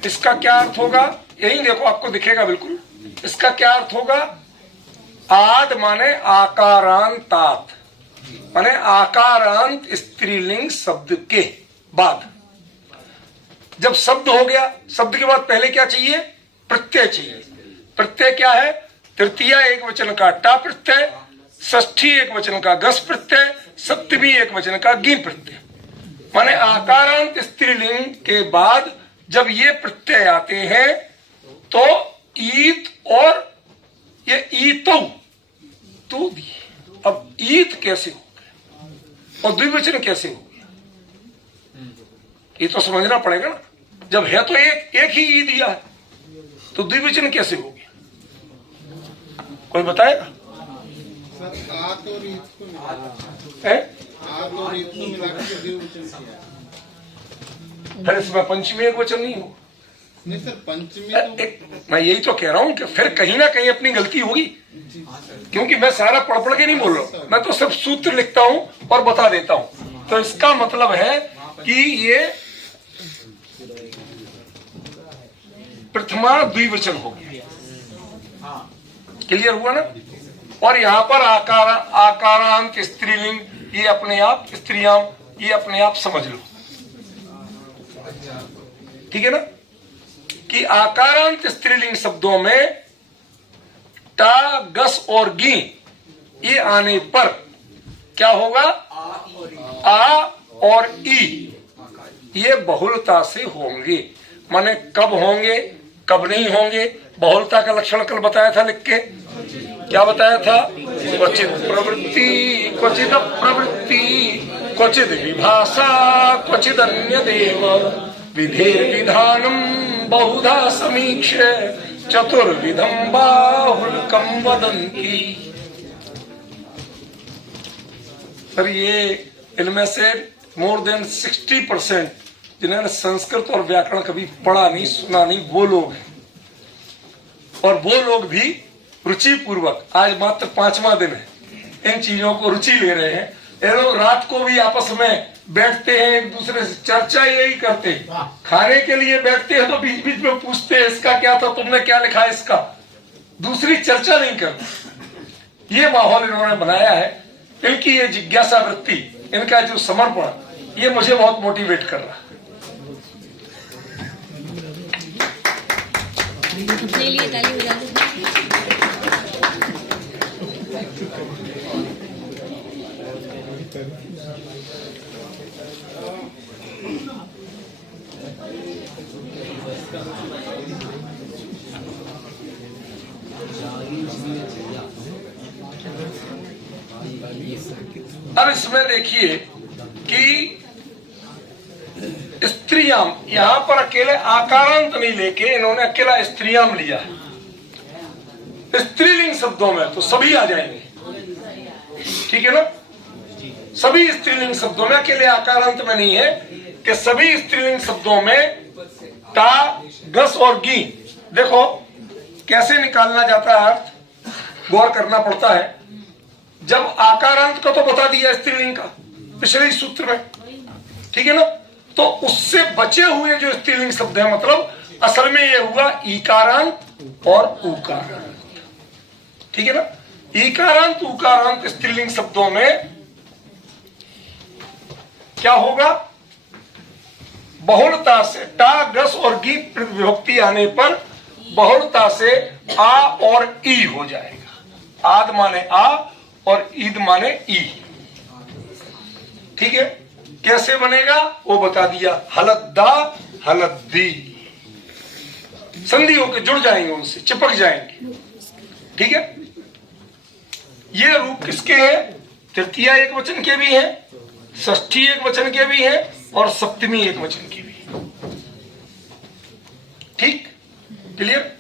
इसका क्या अर्थ होगा? यही देखो, आपको दिखेगा बिल्कुल। इसका क्या अर्थ होगा? आद माने आकारांतात, माने आकारांत स्त्रीलिंग शब्द के बाद। जब शब्द हो गया, शब्द के बाद पहले क्या चाहिए? प्रत्यय चाहिए। प्रत्यय क्या है? तृतीया एक वचन का टा प्रत्यय, षष्ठी एक वचन का गस प्रत्यय, सप्तमी एक वचन का गी प्रत्यय। माने आकारांत स्त्रीलिंग के बाद जब ये प्रत्यय आते हैं तो ईत और ये ईतो तो दिए। अब ईत कैसे हो गया और द्विवचन कैसे हो गया, ये तो समझना पड़ेगा ना। जब है तो एक ही ई दिया है, तो द्विवचन कैसे हो गया? कोई बताएगा? आत और ईत को मिला के द्विवचन किया। फिर इसमें पंचमी एक वचन नहीं हो? नहीं सर, पंचमी तो मैं यही तो कह रहा हूं कि फिर कहीं ना कहीं अपनी गलती होगी, क्योंकि मैं सारा पढ़ के नहीं बोल रहा हूं, मैं तो सिर्फ सूत्र लिखता हूं और बता देता हूं। तो इसका मतलब है कि ये प्रथमा द्विवचन हो गया। क्लियर हुआ ना? और यहां पर आकारांत स्त्रीलिंग, ये अपने आप स्त्रियां, ये अपने आप समझ लो, ठीक है ना, कि आकारांत स्त्रीलिंग शब्दों में टा, गस और गी ये आने पर क्या होगा? आ और ई ये बहुलता से होंगे। माने कब होंगे, कब नहीं होंगे? बहुलता का लक्षण कल बताया था लिख के। क्या बताया था? क्वचित प्रवृत्ति, क्वचित प्रवृत्ति, क्वचित विभाषा, क्वचित अन्य देव, विधेर विधानम बहुधा समीक्ष्य, चतुर्विधम बाहुल्कम वदन्ति। पर ये इनमें से मोर देन 60% जिन्होंने संस्कृत और व्याकरण कभी पढ़ा नहीं, सुना नहीं, वो लोग हैं। और वो लोग भी रुचि पूर्वक, आज मात्र 5वां दिन है, इन चीजों को रुचि ले रहे हैं। ये लोग रात को भी आपस में बैठते हैं, एक दूसरे से चर्चा यही करते हैं। खाने के लिए बैठते हैं तो बीच बीच में पूछते हैं इसका क्या था, तुमने क्या लिखा है इसका, दूसरी चर्चा नहीं करते। ये माहौल इन्होंने बनाया है। इनकी ये जिज्ञासा वृत्ति, इनका जो समर्पण, ये मुझे बहुत मोटिवेट कर रहा है। अपने लिए ताली बजा दो। अब इसमें देखिए कि स्त्रियाम, यहां पर अकेले आकारांत नहीं लेके इन्होंने अकेला स्त्रियाम लिया। स्त्रीलिंग शब्दों में तो सभी आ जाएंगे, ठीक है ना। सभी स्त्रीलिंग शब्दों में, अकेले आकारांत में नहीं है कि सभी स्त्रीलिंग शब्दों में ता, गस और गी, देखो कैसे निकालना जाता है अर्थ, गौर करना पड़ता है। जब आकारांत का तो बता दिया स्त्रीलिंग का पिछले सूत्र में, ठीक है ना, तो उससे बचे हुए जो स्त्रीलिंग शब्द है, मतलब असल में ये हुआ ईकारांत और उकारांत, ठीक है ना। ईकारांत उकारांत स्त्रीलिंग शब्दों में क्या होगा, बहुलता से टा, गस और गी विभक्ति आने पर बहुलता से आ और ई हो जाएगा। आद माने आ और ईद माने ई, ठीक है। कैसे बनेगा वो बता दिया, हलद्दा हलद्दी, संधि होकर जुड़ जाएंगे, उनसे चिपक जाएंगे, ठीक है। ये रूप किसके हैं, तृतीया एक वचन के भी हैं, षष्ठी एक वचन के भी हैं और सप्तमी एक वचन के भी, ठीक, क्लियर।